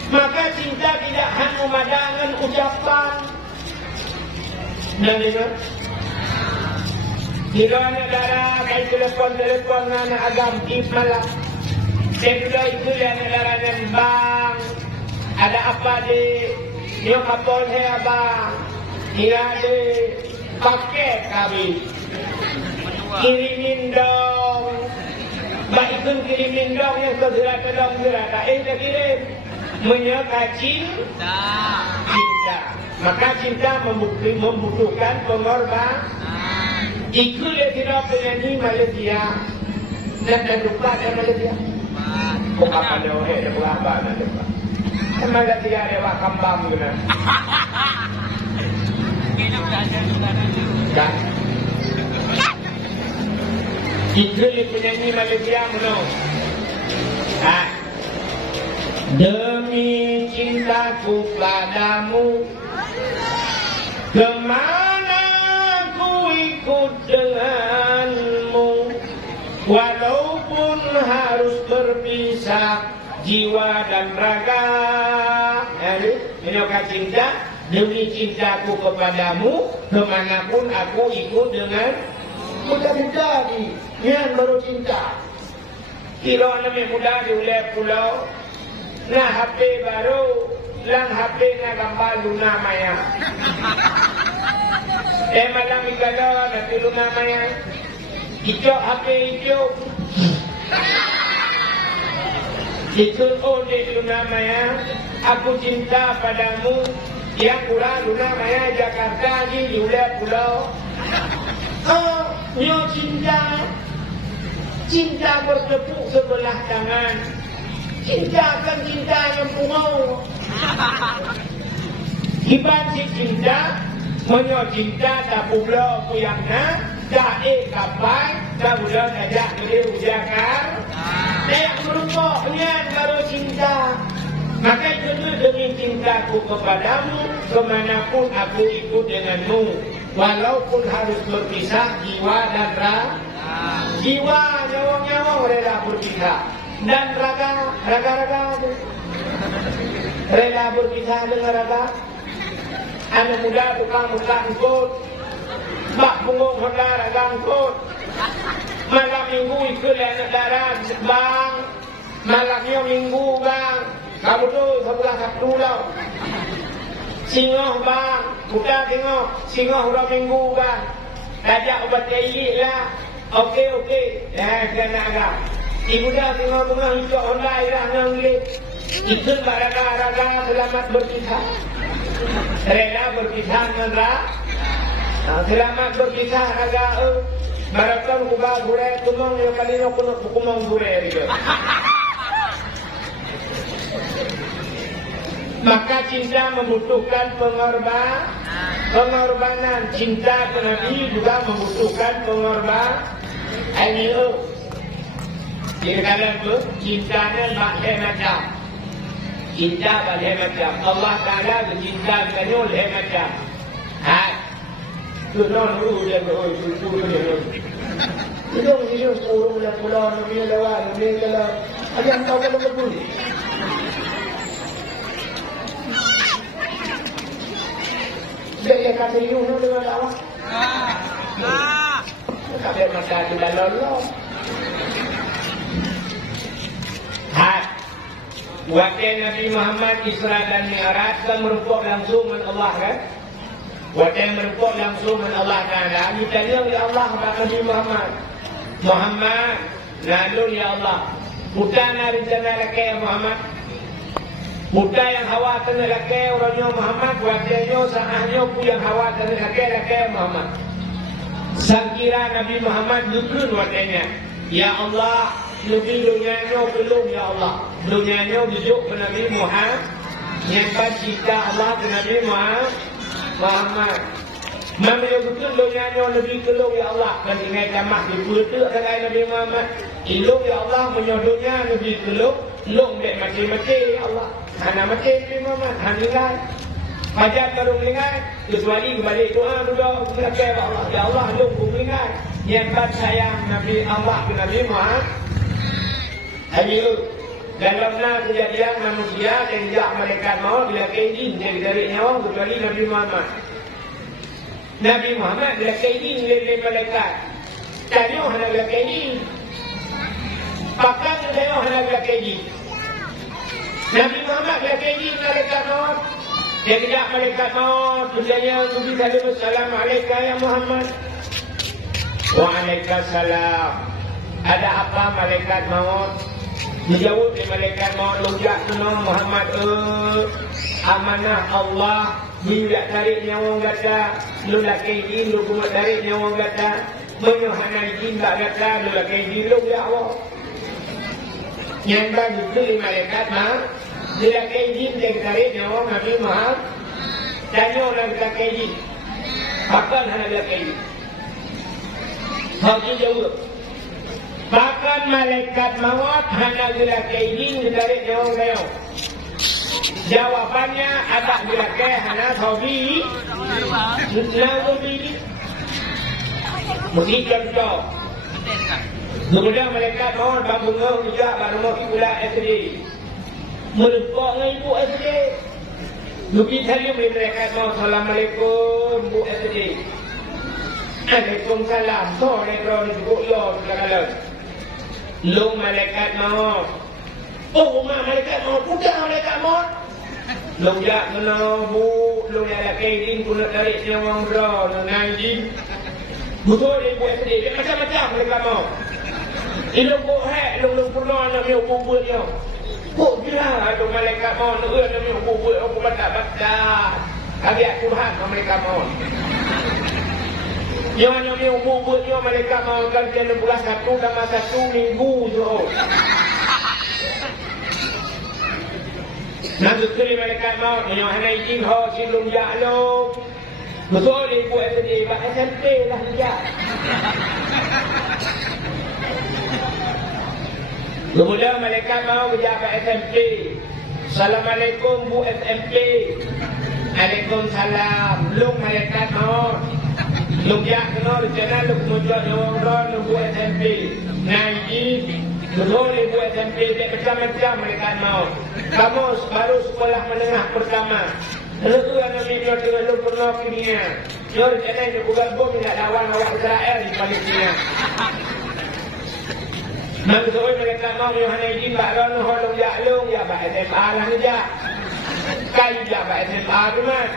Maka cinta tidak hanya memadangkan ucapan. Dan itu jika anak darah kait telepon anak agam tip malam. Saya juga itu anak darah dan bang. Ada apa di yang kapal saya bang. Ia ada paket kami. Kirimin dong. Baik pun kirimin dong yang segera dong segera. Tak kirim. Menyeka cinta. Maka cinta membutuhkan pengorbanan. Ikut dia tidak penyanyi Malaysia dan lupa dan Malaysia. Bukan apa dia berapa nanti pak. Malaysia dia wah kambang guna. Kan? Ikut dia penyanyi Malaysia menang. Demi cintaku padamu, kemana ku ikut denganmu, walaupun harus berpisah jiwa dan raga. Ini cinta, demi cintaku kepadamu, kemanapun aku ikut dengan mudah-mudah di yang baru cinta. Kira namanya mudah di wilayah pulau. Nah HP baru, lang HP na gambar Luna Maya. Malang igala nanti Luna Maya. Ijo HP ijo. Itu di Luna Maya. Aku cinta padamu. Yang kurang Luna Maya Jakarta di wilayah pulau. Nyo cinta bertepuk sebelah tangan. Cinta kan cinta yang pungau. Iban si cinta, menyo cinta tak pula puyang na, tak kapai, tak pula tajak gede ujakar. Saya merupaknya kalau cinta. Maka itu demi cintaku kepadamu, kemanapun aku ikut denganmu. Walaupun harus berpisah jiwa dan raga. Jiwa, nyawa-nyawa rela berpisah. Dan raga rela berpisah dengan raga. Anak muda tukang muka angkut, bak punggung honda raga angkut. Malam minggu ikut anak darah bang. Malamnya minggu bang. Kamu tu sebelah Sabtu tau. Singoh bang, bukan tengok. Singoh orang minggu bang. Tajak ubat jahit lah. Okey. Kena agak. Ibu dah tengok bunga hijau online lah dengan ulit. Ikut raga selamat berpisah. Rela berpisah dengan raga. Selamat berpisah raga. Barakan kubah gure tumong yang kali nak kumong gure gitu. Maka cinta membutuhkan pengorbanan. Cinta ke Nabi juga membutuhkan pengorbanan. Ini Kira-kira tu cintanya banyak macam. Cinta banyak macam. Allah Ta'ala bercinta dengannya banyak macam. Tu non dia tu dia. Itu mesti suruh dia pulang dia lewat dia kalau ada yang tahu kalau betul. Dia kata you dengan Allah. Kabeh masa tidak lolos. Waktu Nabi Muhammad Isra dan Mi'raj kan merupakan langsung dengan Allah kan? Waktu merupakan langsung dengan Allah Ta'ala. Ditanya oleh Allah kepada Nabi Muhammad, nalun ya Allah. Bukan rencana laki Muhammad. Bukan yang khawatir laki orangnya Muhammad. Waktunya saatnya pun yang khawatir laki Muhammad. Sangkira Nabi Muhammad dukun waktunya. Ya Allah, lebih dunianya belum ya Allah. Dunianya duduk ke Nabi Muhammad. Nyampai cinta Allah ke Nabi Muhammad. Namanya betul dunianya lebih kelung ya Allah. Dan ingat jamak diputuk dengan Nabi Muhammad. Ilung ya Allah menyodohnya lebih kelung. Long dek mati-mati ya Allah. Hana mati Nabi Muhammad. Hanilai. Pajak karung lingai. Kecuali balik doa dulu. Kepada Allah. Ya Allah long pun lingai. Nyampai sayang Nabi Allah ke Nabi Muhammad. Ayo, dalam kejadian manusia yang tidak malaikat maut bila kaidin dari nyawa kecuali Nabi Muhammad. Nabi Muhammad bila kaidin dari malaikat. Tanya hanya bila kaidin. Pakar tanya hanya bila kaidin. Nabi Muhammad bila kaidin malaikat maut. Dia tidak malaikat maut. Tujuannya Nabi Assalamualaikum ya Muhammad. Waalaikumsalam. Ada apa malaikat maut? Dijawab oleh malaikat maut lojak senang Muhammad amanah Allah bila tarik nyawa gata lu laki izin lu kumat tarik nyawa gata menyohana izin tak gata lu laki izin lu ya Allah yang bagi itu malaikat maut dia laki izin dia tarik nyawa Nabi Muhammad tanya orang laki izin bahkan hanya laki izin Haji jawab bahkan malaikat maut hanya bila kaidin ditarik nyawa-nyawa. Jawabannya ada bila kaya hanya hobi. Nabi mesti contoh. Kemudian malaikat maut bangun juga baru mau pula SD. Melepok dengan ibu SD. Lebih salim dari malaikat maut. Assalamualaikum Bu SD. Waalaikumsalam. Sore kau disebut lo segala. Long malaikat maut. Oh, malaikat maut. Bukan malaikat maut. Long jak kena bu. Long yang ada kaidin pun nak tarik nyawa murah. Nak izin. Betul dia buat sedih. Dia macam-macam malaikat maut. Long buat hak. Long pernah nak miuk buat dia. Kok gila. Long malaikat maut. Nak miuk buat. Aku baca-baca. Kagiat Tuhan malaikat maut. Yang umur dia malaikat mau gantian bulan 1 dalam 1 minggu tu. Nak sekali malaikat mau yang hanai jin ho silum jalum. Betul dia buat tadi bak SMP lah dia. Kemudian malaikat mau kerja bak SMP. Assalamualaikum Bu SMP. Waalaikumsalam. Lung malaikat mau. Lung ya kena rencana lu kemudian orang orang lu Bu SMP. Naik betul dia Bu SMP dia macam-macam malaikat mau. Kamu baru sekolah menengah pertama. Lalu tu yang Nabi dia lu pernah dunia. Dia rencana dia buat bom nak lawan awak Israel di Palestina. Nabi tu malaikat mau yang hanai jin bak ron holong ya long ya bak SMA lah saja. Kai ya bak SMA tu mah.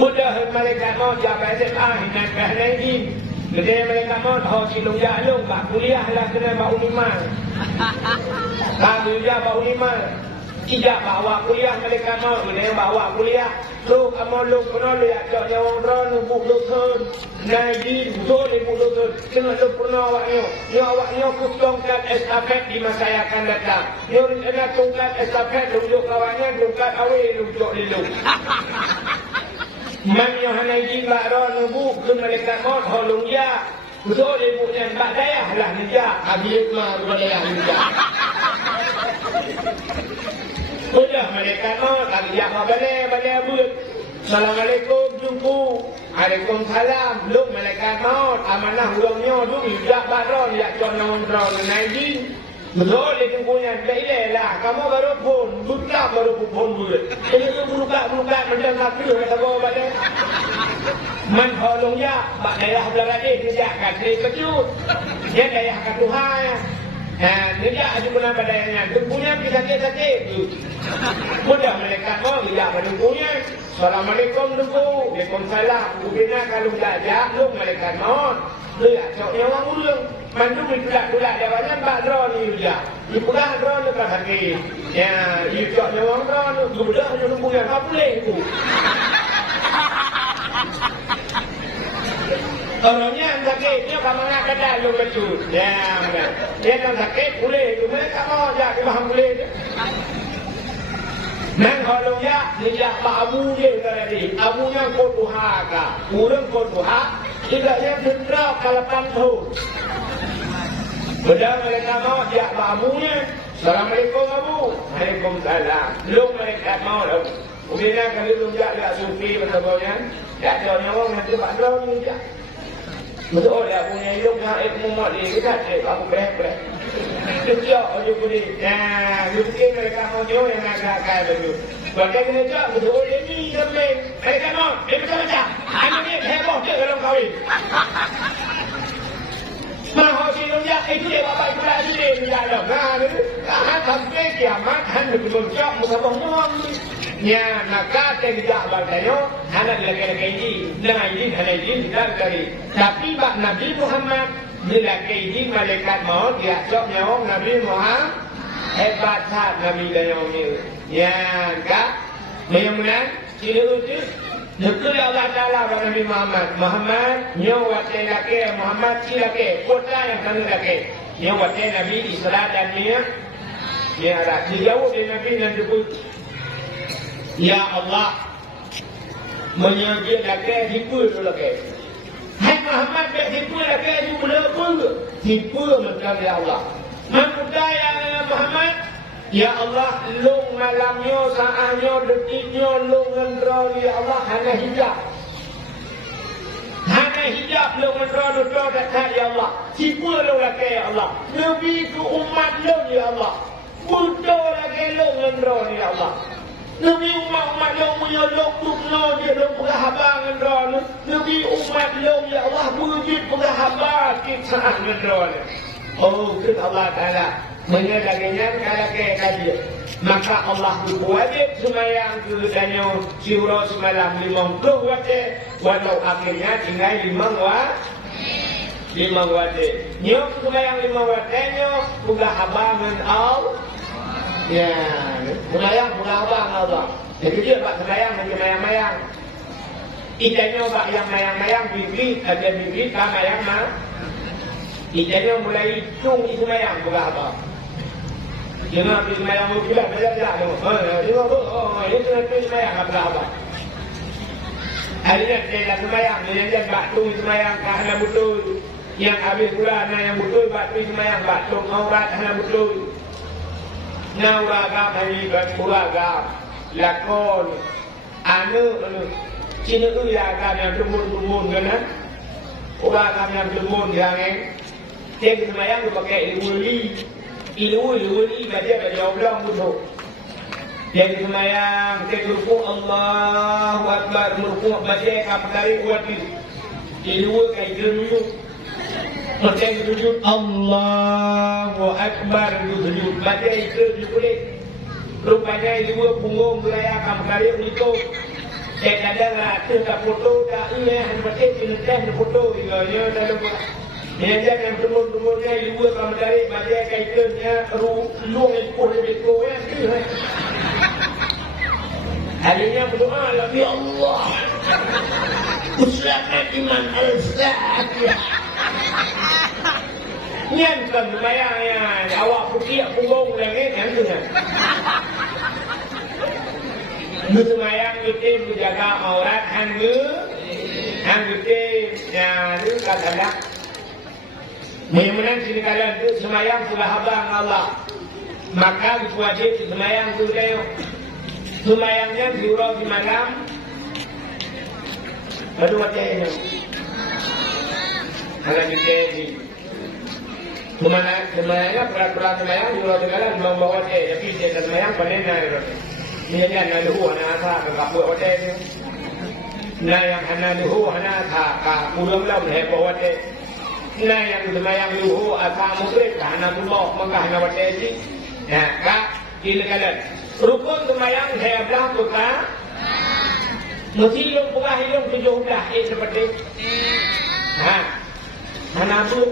Mudah malaikat mau ya bak SMA hinan bak hanai jin. Jadi malaikat mau ho silung ya long bak kuliah lah kena bak uliman. Kamu ya bak uliman. Tidak bawa kuliah mereka mau ini bawa kuliah lu kamu lu pernah lu ya cok nyawang ron lu buk lu sun naji betul ibu lu sun kena lu pernah awaknya kutongkat estafet di masa yang akan datang dia rencana tongkat estafet lu duduk kawannya tongkat awe lu duduk lilu man yang hanaji bak ron lu buk ke mereka mau holung ya betul ibu yang bak dayah lah nijak habis mah dayah nijak Udah mereka mau lagi yang balik abud. Assalamualaikum jumpu. Waalaikumsalam. Lu mereka mau amanah ulangnya dulu tidak baron ya conong ron naji. Betul dia tunggunya baik lah. Kamu baru pun buka baru pun buat. Ini tu buka macam nak kata bawa balik. Man holongnya bak daerah belakang dia kat ni kejut. Dia daerah kat Tuhan. Dia ada pernah badainya. Tunggunya sakit-sakit. Mudah mereka mau dia tunggunya. Assalamualaikum tunggu. Waalaikumsalam. Ubina kalau belajar lu mereka mau. Lihat coknya orang ulung. Mandu ditulak-tulak dia banyak bak drone ni juga. Dia pegang drone tu tak sakit. Ya, dia coknya orang drone tu. Mudah dia tunggunya. Tak boleh tu. Orangnya yang sakit, dia kamu nak kedai lu becut. Ya, dia yang sakit boleh tu, mereka mau aja dia faham boleh tu. Nang kalau ya, dia abu dia tadi, abunya kau tuhaga, kurang kau tuhak, tidak dia dendam kalapan tu. Padahal mereka mau dia abunya. Assalamualaikum abu. Waalaikumsalam. Lu mereka mau tu. Ubina kalau lu jaga sufi betul-betulnya, tak ada orang nanti pak drone ni je. Betul dia punya hidup yang muat dia kita aku berek. Sejak aja boleh. Nah, mungkin mereka mau jauh yang agak begitu. Bagai kena cak betul dia ni sampai mereka mau dia macam-macam. Anu ni heboh dia dalam kahwin. Mahu silumnya itu dia bapak itu lagi dia di dalam. Nah, kan sampai kiamat kan betul-betul musabah nyuang ni. Ya, maka tidak bagainya anak laki-laki ini, dengan ini anak ini tidak dari. Tapi bak Nabi Muhammad laki ini malaikat maut dia cok nyawang Nabi Muhammad hebat saat Nabi dayang ini. Ya, enggak. Mudah-mudahan sini utus. Betul Allah Taala bak Nabi Muhammad nyawat laki Muhammad si laki kota yang kena laki. Nyawat Nabi Isra dan Mi'raj. Ya, ada dijawab dari Nabi dan disebut Ya Allah menyediakan laki tipu tu laki. Hai Muhammad dia tipu laki tu boleh apa? Tipu macam ya Allah. Mamudah ya Muhammad. Ya Allah long malamnya saatnya detiknya long ngendra ya Allah hanya hijab. Hanya hijab long ngendra doa dekat ya Allah. Tipu long laki ya Allah. Nabi ku umat long ya Allah. Buddha lagi long ngendra ya Allah. Nabi umat long punya long tukno dia long penghabar ngendra. Nabi umat long ya Allah wujud penghabar kita ngendra. Oh, kita Allah Taala menyatakannya kalau kaji. Maka Allah wajib semayang ke danyo syura semalam 50 wajib. Walau akhirnya tinggal 5 wajib. Nyok semayang 5 wajibnya penghabar ngendra. Ya, semayang pula abang Allah. Jadi dia buat semayang macam mayang-mayang. Ikannya bak yang mayang-mayang bibit, ada bibit tak mayang mah. Ikannya mulai hitung itu mayang berapa. Jangan habis mayang mula belajar tu. Itu nanti mayang berapa. Hari ni dia dah mayang, dia jangan batu mayang kerana betul. Yang habis pula yang betul batu mayang batu aurat kerana betul. Nawagam hari berkuragam lakon anu Cina tu agam yang tumun kan? Agam yang tumun yang dia semayang tu pakai ilmu baca oblong tu. Dia semayang dia ruku Allahu Akbar ruku baca kapkari kuat ilmu kai dulu. Macam sujud Allahu Akbar sujud baca itu boleh. Rupanya ilmu punggung beraya kapkari itu. Kadang-kadang rata tak foto tak iya berarti pindah foto dia dalam dia jangan turun-turunnya ilmu kalau dari baca kaitannya luang ikut itu ya. Harinya berdoa ya Allah. Usahkan iman al-Fatihah. Nyan kan bayangnya awak putih punggung lagi kan tu kan. Semayang kita menjaga aurat hang kita yang itu katalah mudah-mudahan sini kalian itu semayang sudah abang Allah maka wajib semayang sudah semayangnya diurau di malam baru wajahnya kalau kita ini semayangnya peraturan semayang diurau di malam membawa wajah tapi dia semayang panen Ni jangan luhu hana tha ka buat hotel ni. Na yang hana luhu hana tha ka pulang lam he buat hotel. Na yang semayang luhu asa musyrik hana bulok maka hana hotel ni. Ya ka dilekalan. Rukun semayang he belah buka. Mesti long buka hilong 17 seperti. Hana tu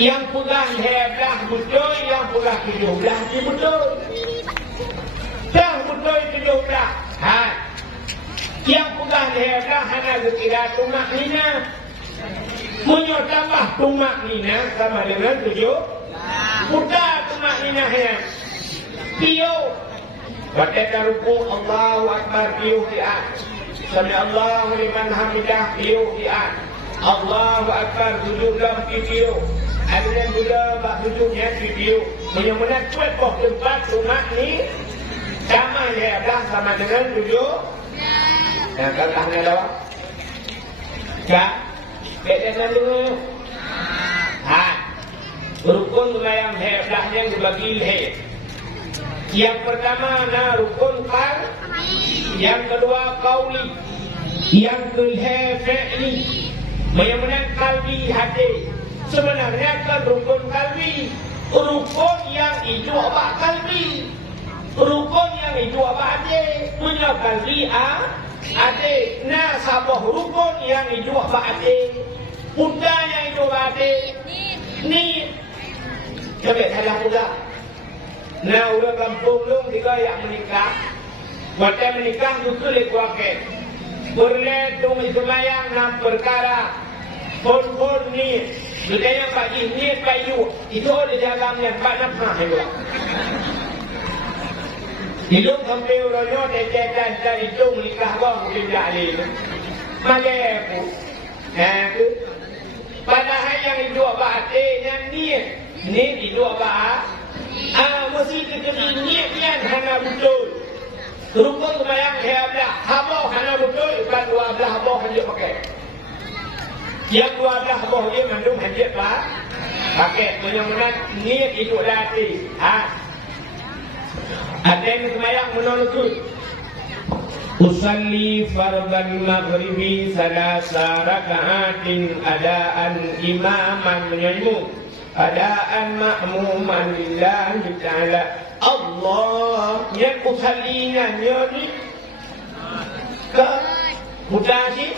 yang pegang hebat betul, yang pegang 17 dia betul. Dah betul 17. Yang pegang hebat hanya sekira tumak nina. Munyo tambah tumak nina sama dengan 7. Mudah tumak nina hanya. Pio. Baca ruku Allahu Akbar pio fi'at. Sami Allahu liman hamidah pio fi'at. Allahu Akbar sujud dalam pio. Ada juga bak duduknya video benar-benar kuat kok tempat rumah ni sama ya dah sama dengan duduk yang katanya lawa tak dengan dulu rukun semayang hebahnya dibagi yang pertama rukun far yang kedua qauli yang kedua fi'li benar-benar qalbi hati. Sebenarnya kan rukun kalbi, rukun yang itu apa kalbi, rukun yang itu apa ade, punya kalbi ade, nah sabah rukun yang itu apa ade, Buddha yang itu apa ade, ni, coba salah pula. Nah udah kampung long tiga yang menikah, waktu menikah itu lekuaket, berletung semayang nam perkara, pon ni. Budaya bagi ni kayu itu ada jalannya banyak mahal. Hidup sampai orangnya dekat dari itu menikah bang mungkin jadi. Malaku, padahal yang itu apa artinya ni itu apa? Mesti kita niat yang hana betul. Rukun semayang hebat, habo hana betul, bukan dua belah habo hanya pakai. Yang dua belah boh dia mandum hajat lah. Pakai benar-benar niat itu latih. Ada yang semayang menolak. Usalli fardhan maghribi salasa raka'atin adaan imaman menyanyimu. Adaan ma'muman lillahi ta'ala. Allah yang usallinya ni. Mudah sih.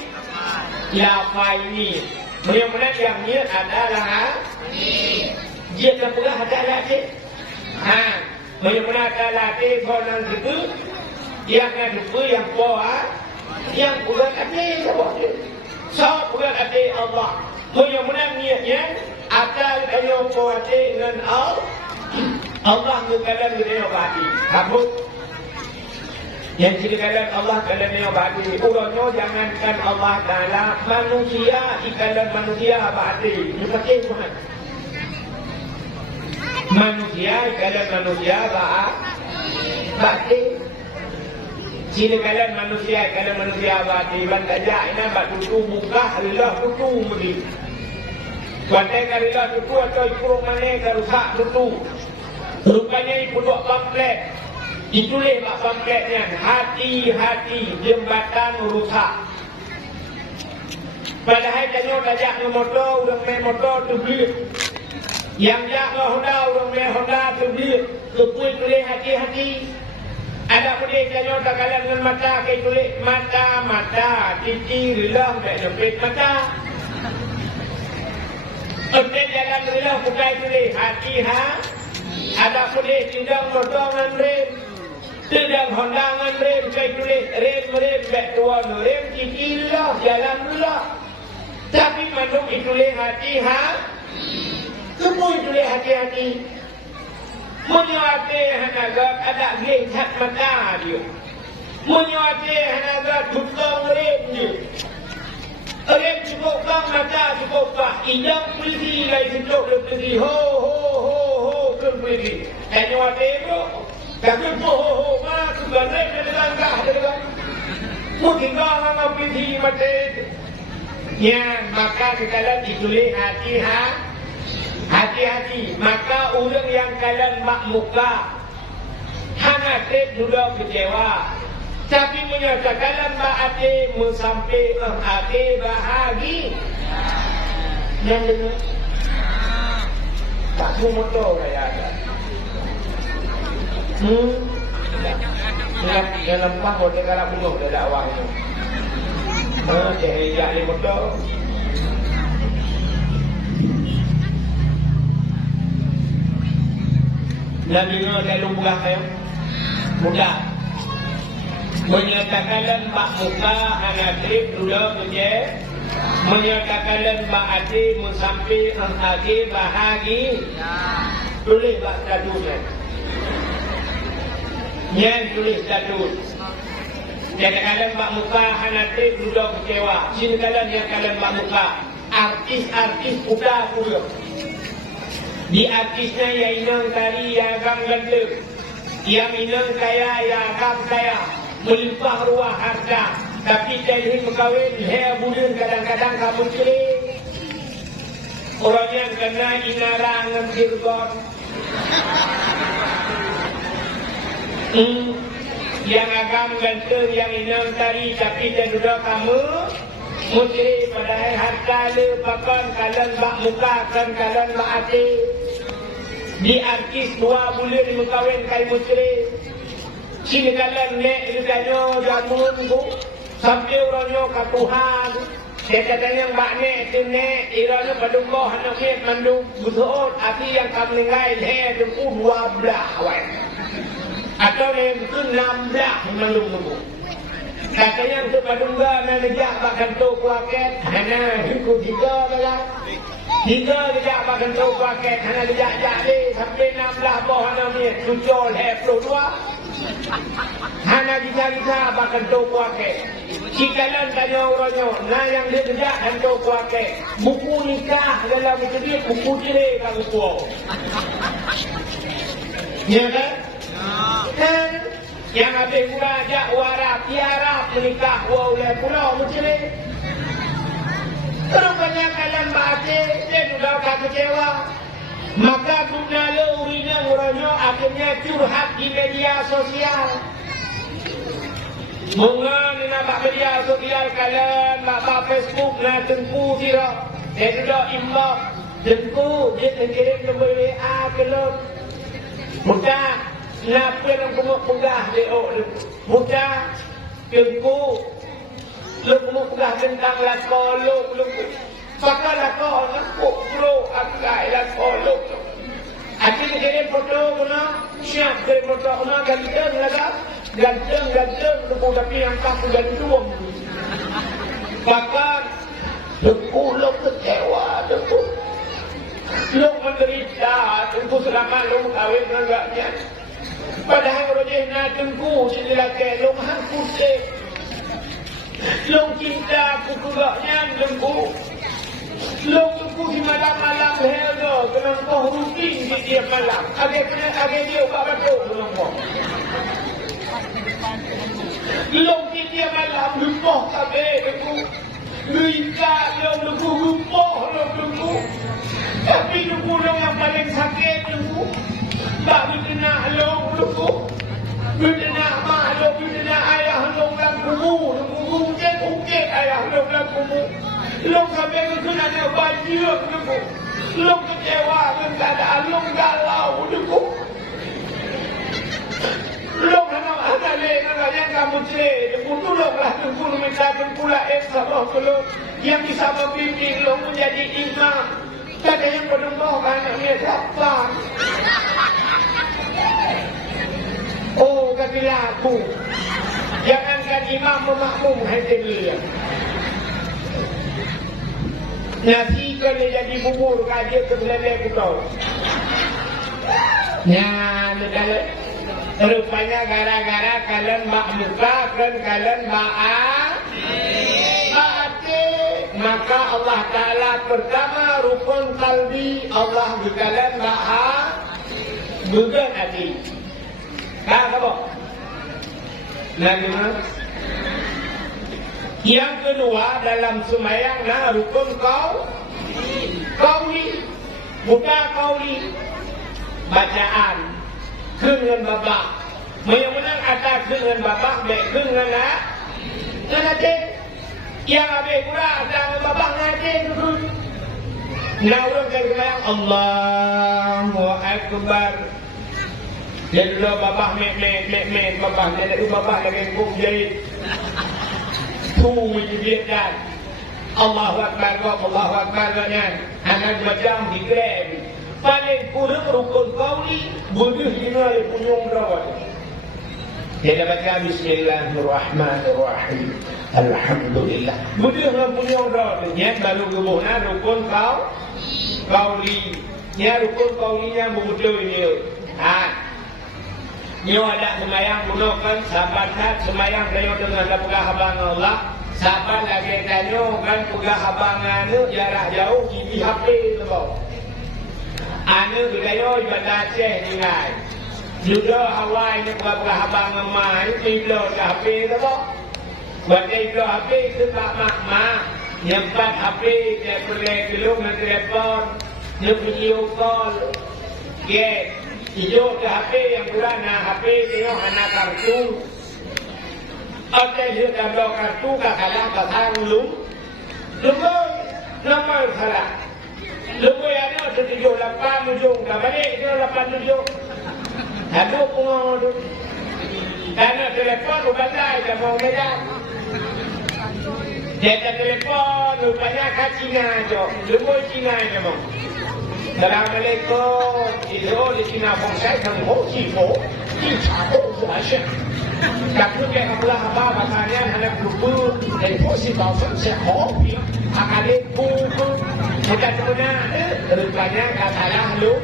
Lafai ni benar-benar yang ni adalah dia tak pernah ada latih benar-benar ada latih konon itu Yang ada yang kuat, yang bukan hati sebab dia. So bukan hati Allah. Mudah-mudahan niatnya akan kayu kuat dengan Allah mengkalan dengan hati. Kabut. Yang dikatakan Allah kalan dengan hati. Urangnya jangankan Allah Taala manusia ikalan manusia hati. Ini pakai Tuhan. Manusia ikalan manusia hati. Sini kalian manusia bagi bantajak ini bak tutu muka Allah tutu mudi. Bantai Allah tutu atau kurung mana rusak tutu. Rupanya ibu buat pamflet. Ditulis bak pamfletnya hati-hati jembatan rusak. Padahal tanya tajak motor urang main motor tu beli. Yang jak Honda urang main Honda tu beli. Kepui tulis hati-hati. Ada pun dia tanya tak kalah dengan mata, kaya tulis mata, titi, rilah, tak jempit mata. Untuk jalan rilah, bukan tulis hati, Ada pun dia tindang motor dengan rem. Tindang Honda dengan rem, kaya tulis rem, back tuan rem, titi, rilah, jalan rilah. Tapi mandung ditulis hati, Semua ditulis hati-hati. Menyuati hanagat ada gehat mata dia. Menyuati hanagat tutong rem dia. Rem cukup bang mata cukup bang. Idang polisi lagi cukup le polisi. Ho ke polisi. Menyuati itu. Tapi ho mah sudah rem dia langkah dia. Mungkin bang polisi mati. Ya maka kita lihat ditulis hati-hati, maka orang yang kalian makmuka hanya trip dulu kecewa. Tapi menyatakan kalian ma'ati mensampai hati bahagi. Yang dengar tak semua motor saya ada. Yang lempah boleh kalau penuh dah dakwah itu. Cek hijak di motor. Nabi Nuh dalam mudah saya mudah menyatakan mbak muka anak trip dulu kerja menyatakan mbak hati mensampai hati bahagi tulis mbak statusnya yang tulis status katakan mbak muka anak trip dulu kecewa sini kalian yang kalian mbak muka artis udah dulu. Di artisnya yang inang tari, yang agam gandeng. Yang inang kaya, yang agam kaya. Melimpah ruah harta. Tapi jahil mengkawin, hea bulan kadang-kadang kamu celik. Orang yang kena inarang dengan dirgon. Yang agam gandeng, yang inang tari. Tapi jahil kamu mutri padahal harta le pakan kalian bak muka kan kalian bak hati. Di artis 2 bulan mengkawin kai mutri. Sini kalian nek ditanya jamun tu sampai orangnya ke Tuhan. Dia katanya yang bak nek tu nek iranya padunggoh anak nek mandung butuh hati yang kamu meninggal he tu 12 wan. Atau yang tu 16 mandung tu. Katanya yang tu padunggoh nak lejak bak kantor kuaket. Hana ikut 3 dah. 3 lejak bak kantor kuaket. Hana lejak jadi sampai 16 boh anak ni tujuh heplo 2. Hana bisa bahkan tau kuake. Cikalan tanya orangnya, nah yang dia kerja dan tau kuake. Buku nikah dalam itu dia buku cerai kalau tua. Ya kan? Kan yang habis pula ajak warap, tiarap menikah oleh pulau mencerai. Terus banyak kalian baca, dia sudah kecewa. Maka guna urina orangnya akhirnya curhat di media sosial. Bunga ni nampak media sosial kalian, nampak Facebook nak tengku sirap. Dia sudah inbox, tengku, dia kirim nombor WA ke lo. Mudah, nak yang pegah dia mudah, tengku, lo pegah tentang lakon lo. Pakal lakon, nak pro agak lakon lo. Akhir kirim foto guna, siap kirim foto guna ganteng lah, ganteng, tapi yang tak gantung. Bahkan Lok kecewa, Lok menderita, tengku selama Lok kawin enggaknya. Padahal rojehna tengku sila ke Lok hangkuse. Lok cinta kukugaknya tengku. Lok tengku di malam-malam helga, kenang kau rutin di tiap malam. Agak dia ubah betul kenang kau. Lok di tiap malam lupa kabeh tengku. Luika yang luku rupoh luku. Tapi luku yang paling sakit luku. Tak berkenaan luku. Berkenaan mak berkenaan ayah dan kumu. Luku ungkit ayah dan kumu. Luk sampai berkenaan banjir luku. Luk kecewa dengan keadaan luk galau luku. Lok ada yang kamu cerita, tolonglah tengku minta pula Allah tolong yang bisa membimbing lo menjadi imam. Tak ada yang berdoa anaknya dapat. Oh katilah aku, jangankan imam memakmum hati dia. Nasi kalau jadi bubur kaji kebelalai kita. Ya, negara. Rupanya gara-gara kalian makmukakan kalian ma'ati. Maka Allah Ta'ala pertama rukun kalbi Allah di kalian bukan hati. Apa? Yang kedua dalam sembahyang rukun kauli. Bukan kauli bacaan. Dengan babak, menang atas dengan babak, baik dengan nanti yang habis pula dengan babak nanti tu. Nah orang kan kebayang Allahu Akbar. Jadi dua babak mek babak, jadi babak lagi kuk jahit. Tu menjadikan Allahu Akbar, Allahu Akbar kan. Anak macam digrem. Paling kurang rukun kauli bunuh dinari punyung rawat. Dia baca Bismillahirrahmanirrahim. Alhamdulillah. Bunuh dengan punyung rawat. Yang baru kebunan rukun kauli. Yang rukun kaulinya bunuh ini. Nyo ada semayang gunakan sahabat semayang kayo dengan pegah habang Allah. Sahabat lagi tanya kan pegah habangan jarak jauh di HP lebau. Anu budaya ibadah Aceh dengar. Juga Hawaii ni pura-pura habang memang iblo HP tu kok. Buat iblo HP tu tak mak nyempat HP dia boleh belum nak telefon, dia video call. Get hijau ke HP yang kurang HP tengok anak kartu. Ada dia gambar kartu kat kalah kat lum. Nama salah. Lupa yang ada 78 ujung. Dah balik dia 8 ujung. Aduh punggung tu. Karena telefon bandai dah mau medan. Dia ada telefon rupanya kat Cina je. Lupa Cina je mau. Assalamualaikum. Itu di Cina Hong Sai Teng Ho Chi Ho. Di Cha Ho Zha Shen. Tapi dia kebelah apa bahasanya anak lupa. Dan posisi bawah saya hobi. Akalik buku. Bukan sebenarnya, rupanya tak salah lu.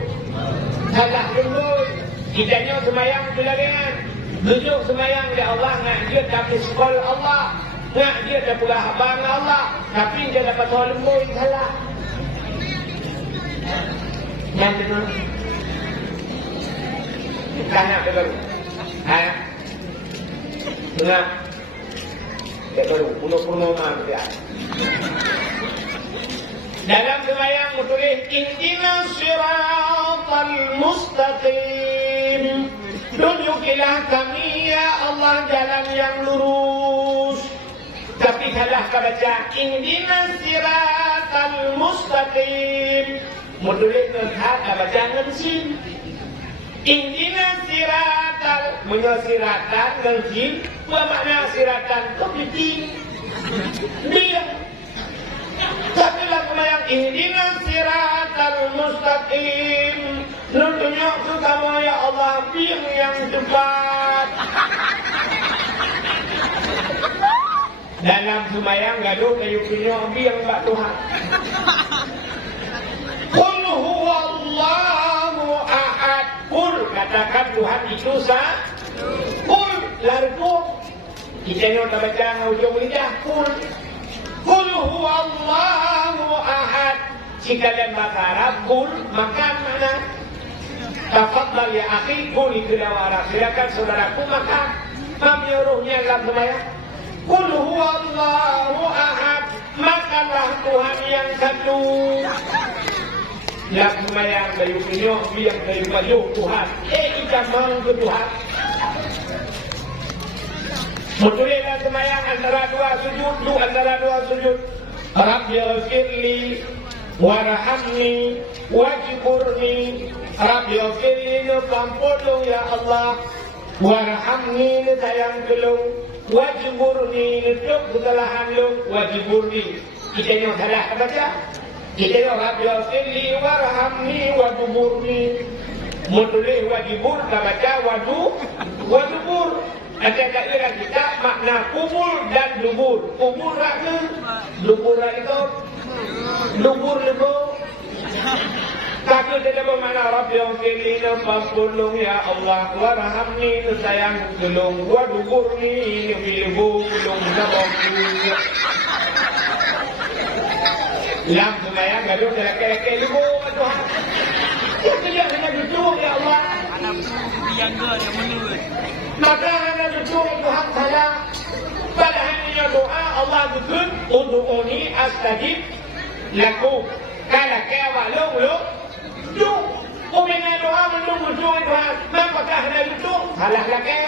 Salah dulu. Kitanya semayang belakangan. Duduk semayang ya Allah, nak dia dapat sekolah Allah. Nak dia dapat pula habang Allah. Tapi dia dapat soal lembu yang salah. Yang benar. Tanya dia baru. Dengar. Dia baru, punuh-punuh dia. Dalam sembahyang menulis Ihdinas siratal mustaqim. Tunjukilah kami ya Allah jalan yang lurus. Tapi salah kau baca Ihdinas siratal mustaqim. Menulis ngerhat baca ngersin. Ihdinas siratal menyosiratan ngersin. Apa makna siratan? Kepiting. Dia tapi lagu yang ihdinas siratal mustaqim Nun tunjuk terutama ya Allah biang yang cepat. Dalam sembahyang gaduh kayu tunjuk biang Pak Tuhan. Qul huwallahu ahad. Qul katakan Tuhan itu Qul lalu kita ni tak baca ujung lidah. Qul huwallahu ahad. Jika dalam bahasa Arab qul makan mana? Tafadhal ya akhi, qul itu dalam Arab. Silakan saudaraku makan. Menyuruhnya dalam sembahyang. Qul huwallahu ahad. Makanlah Tuhan yang satu. Dalam sembahyang kayu pinyok biang kayu baju Tuhan. Kita mau ke Tuhan. Betulis dalam sembahyang antara dua sujud. Rabbi ghfirli warhamni wajburni. Rabbi ghfirli pampulung ya Allah. Warhamni sayang gelung. Wajburni nutup kesalahan lu. Wajburni. Kita yang salah baca. Kita yang Rabbi ghfirli warhamni wajburni. Betulis wajibur tak baca wajubur. Ada kata kita makna kubur dan dubur. Kubur raka, dubur itu, dubur lebo. Kata dia bermakna Rabbi ghfirli pampulung ya Allah warhamni sayang gelung wa duburni lebo gelung nabangku. Lam sembahyang gaduh kelak-kelak lebo Tuhan. Kita dia kena duduk ya Allah. Anak biangga dia menurut. Maka anda duduk Tuhan saya. Pada hanya doa Allah duduk. Udu'uni astajib lakum. Kalau kau long duduk. Umumnya doa menunggu Tuhan. Apakah anda duduk? Salah lagi.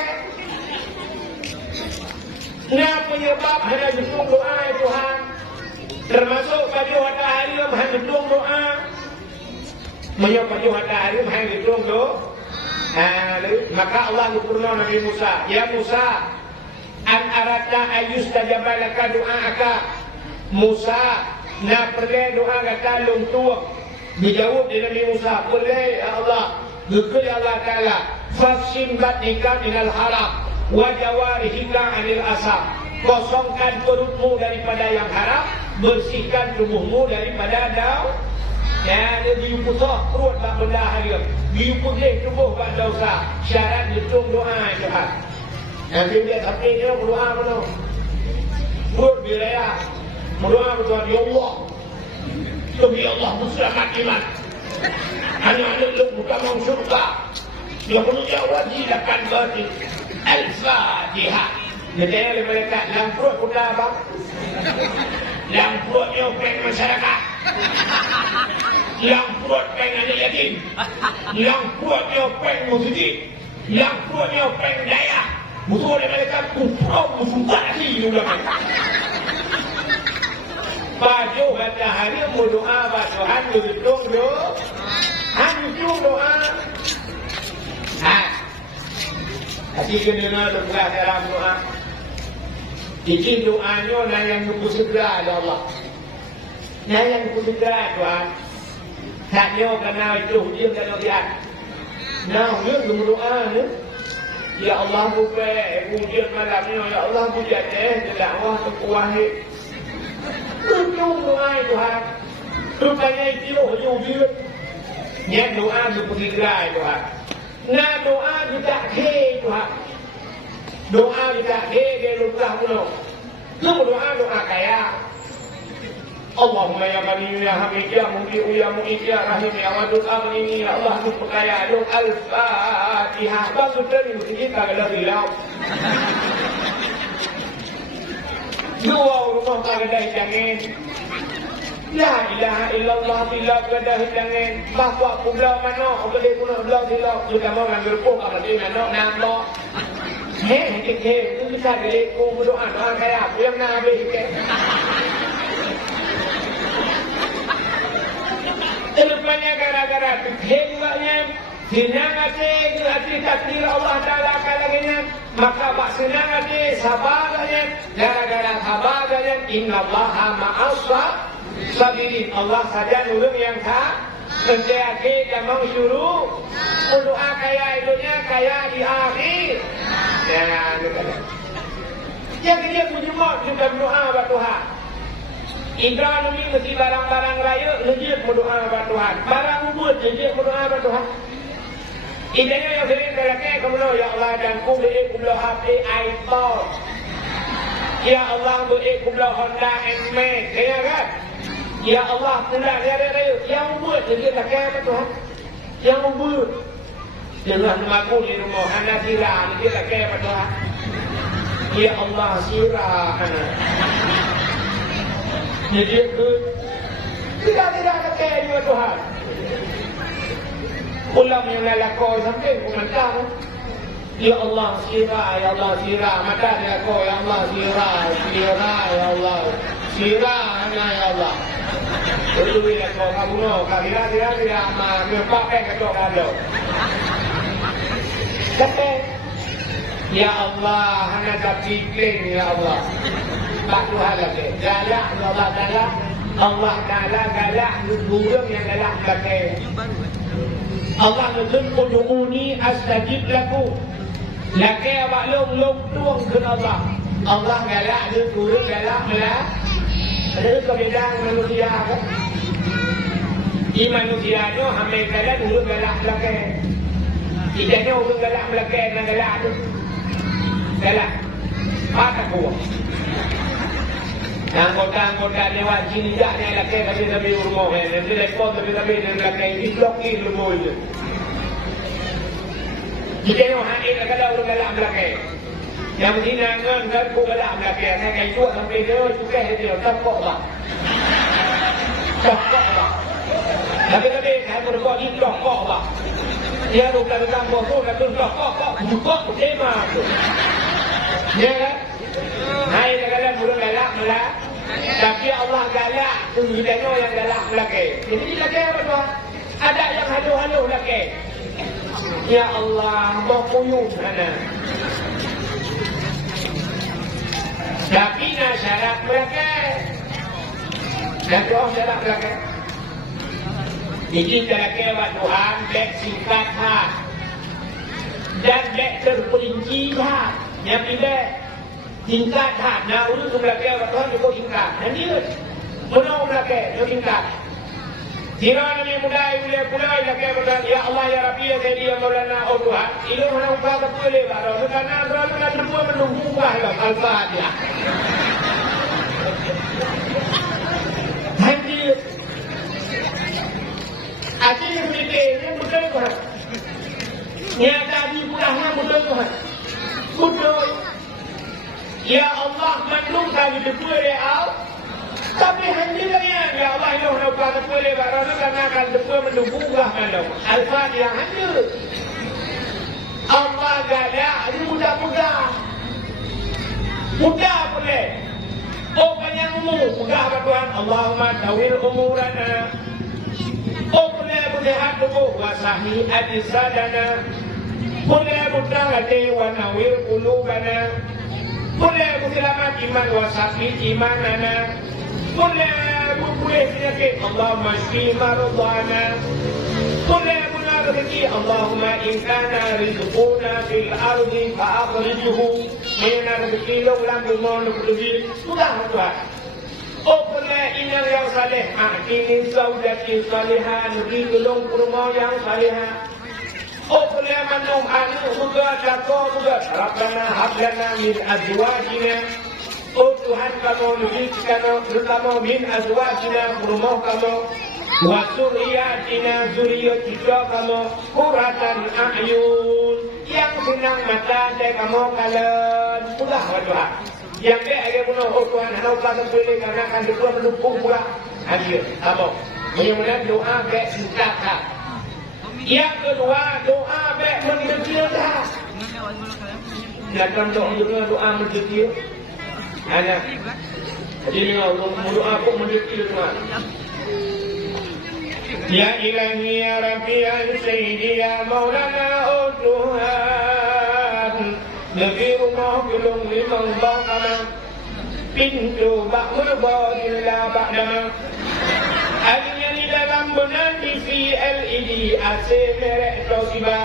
Nah penyebab anda duduk doa Tuhan. Termasuk pada waktu hari anda duduk doa. Menyebab pada waktu hari anda duduk doa. Maka Allah berfirman Nabi Musa, ya Musa, an aradna ayustajaba laka du'aaka. Musa, nak pergi doa kata lung tua. Dijawab di Nabi Musa, boleh ya Allah. Gekul Allah Ta'ala, fasim batnika minal haram wa jawarihika anil asam. Kosongkan perutmu daripada yang haram, bersihkan tubuhmu daripada daun. Ya, dia diuputoh perut tak benda hari. Diuputih tubuh tak dosa. Syarat hitung doa Tuhan. Nanti dia sampai dia berdoa mana? Perut bila berdoa berdoa ya Allah. Demi Allah muslimat iman. Anak-anak lu bukan mau surga. Dia punya wajilakan berarti Al-Fatihah. Jadi oleh mereka dalam perut pula apa? Dalam perutnya peng masyarakat. Yang perut peng anak yatim. Yang perutnya peng musjid. Yang perutnya peng daya. Musuh oleh mereka kufrau musuh lagi juga. Baju kata hari berdoa Tuhan berhitung doa. Hancur doa. Hati kena doa dalam doa. Iki doanya nak yang nunggu segera ada Allah. Nak yang nunggu segera Tuhan. Taknya kena itu dia kena lihat. Nah, dia berdoa ni. Ya Allah buka ujian malam ni. Ya Allah buka dakwah tu kuahid. Berdoa doa Tuhan. Rupanya itu hujung. Dia doa nunggu segera Tuhan. Nah doa kita ke Tuhan. Doa kita dia lupa pula. Lu doa kaya. Allahumma ya Ghani ya Hamid ya Mu'ti ya Mu'id ya Rahim ya Wadud Aghni ya Allah tu kaya lu Al-Fatihah. Bagus dari kita kalau bilang. Dua rumah tak ada jangan. La ilaha illallah bila ada jangan. Bapak pula mana? Boleh pula belah bila kita mau ngambil pun kalau dia mana nama. Itu kita boleh berdoa kaya apa yang Nabi ke. Rupanya gara-gara kehebanya senang hati takdir Allah Ta'ala kalanya maka bak senang hati sabarnya gara-gara sabarnya inna allaha ma'as sabirin Allah saja nulung yang Nanti akhir dah mau syuruk. Doa kaya hidupnya kaya di akhir. Nah, itu kan. Yang dia punya mak juga berdoa kepada Tuhan. Ibrahim ni mesti barang-barang raya dia berdoa kepada Tuhan. Barang ubud dia berdoa kepada Tuhan. Idanya yang sering terlakai kemudian ya Allah dan ku beri kumlah HP iPhone. Ya Allah beri kumlah Honda N-Max. Kaya kan? Ya Allah kumlah raya-raya. Yang ubud dia terlakai kepada Tuhan. Yang ubud. Jangan mengaku di rumah anda sirah dia terlakai kepada Tuhan. Ya Allah sirah. Jadi tidak terlakai kepada Tuhan. Ulam yang lalakoi sampai komentar. Ya Allah sirah, ya Allah sirah. Mata dia kau, ya Allah sirah, sirah, ya Allah sirah, ya Allah. Itu dia kau kamu no, kira ama kepak ketok kado. Kata, ya Allah, hanya tapi kling ya Allah. Tak Tuhan lagi. Galak, Allah galak. Allah galak, burung yang galak pakai. Allah nuzul ud'uni astajib lakum. Laki awak long tuang ke Allah. Allah galak dia turun galak melah. Ada perbezaan manusia kan? Manusia tu ambil galak turun galak belakang. Idanya turun galak belakang dan galak tu. Galak. Apa kuat? Anggota lewat sini tak ni laki tapi rumah ni. Nanti lekor tapi belakang ini blokin rumah je. Kita yang hadir kalau orang galak belakang. Yang mesti nangan kan ku galak belakang. Saya kain tuak sampai dia juga dia takok lah. Takok lah. Tapi saya berbuat ini takok lah. Dia tu kalau tambah tu nak takok buka tema tu. Ya kan? Hai kalau burung galak melah. Tapi Allah galak tu hidayah yang galak belakang. Jadi belakang apa tu? Ada yang halu-halu belakang. Ya Allah, mau kuyup mana? Tapi nak syarat belakang. Dan doa syarat belakang. Jadi belakang buat Tuhan, baik singkat hak. Dan baik terperinci hak. Yang pilih tingkat hak. Nah, urus belakang buat Tuhan juga tingkat. Dan dia, menang belakang, dia tingkat. Jika ni muda boleh pulai lagi berkata, ya Allah ya Rabbi ya Sayyidi ya Maulana oh Tuhan, ini mana upah boleh baru, karena berlalu nak semua menunggu bahagian Al-Fatihah. Hadir, akhirnya berita betul Tuhan. Yang tadi pulangnya betul Tuhan. Betul. Ya Allah menunggu kami betul ya Allah. Tapi hendaknya ya Allah yang nak buat boleh barang karena akan depan mendukunglah malam. Al-Fatihah hanya Allah galak ini mudah-mudah. Mudah boleh. Oh banyak umur mudah apa Tuhan. Allahumma tawil umurana. Oh boleh bersehat tubuh wasahi adisadana. Boleh mudah hati wa nawir qulubana. Boleh berselamat iman wasahi imanana. Boleh penyakit Allahumma shfi maradana. Boleh rezeki Allahumma in kana rizquna fil ardi fa akhrijhu min rezeki ulang rumah lebih sudah Tuhan. Oh boleh inang yang saleh akini saudati salihan di gelung rumah yang salihah. Oh boleh manum anu muga dako muga Rabbana hablana min azwajina. Oh Tuhan kamu rizkikan terutama min azwajina rumah kamu wa zuriyatina zuriyat kita kamu qurratan a'yun yang senang mata saya kamu kalian sudah Tuhan yang dia ada guna oh Tuhan hendak pasal boleh karena akan dua mendukung pula hadir kamu mudah-mudahan doa baik singkat yang kedua doa baik mendekil dah jangan doa mendekil ada. Jadi Allah berdoa pun mendekil Tuhan. Ya Ilahi ya Rabbi ya Sayyidi ya Maulana oh Tuhan. Negeri rumah gelung limang bakana. Pintu bak merbau illa ba'dama. Adanya di dalam benar TV LED AC merek Toshiba,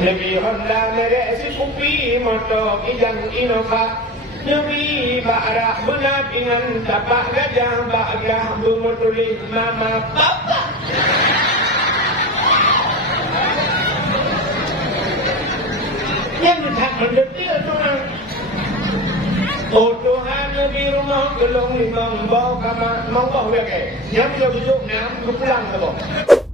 Nabi Honda merek Scoopy, motor kijang Innova, Nabi Barak benar dengan tapak gajah bagah bermotolis mama papa. Yang tak mendetil tuan. Oh Tuhan di rumah gelong limang bawa kamar mau bawa ke. Yang dia duduk nam pulang ke bawah.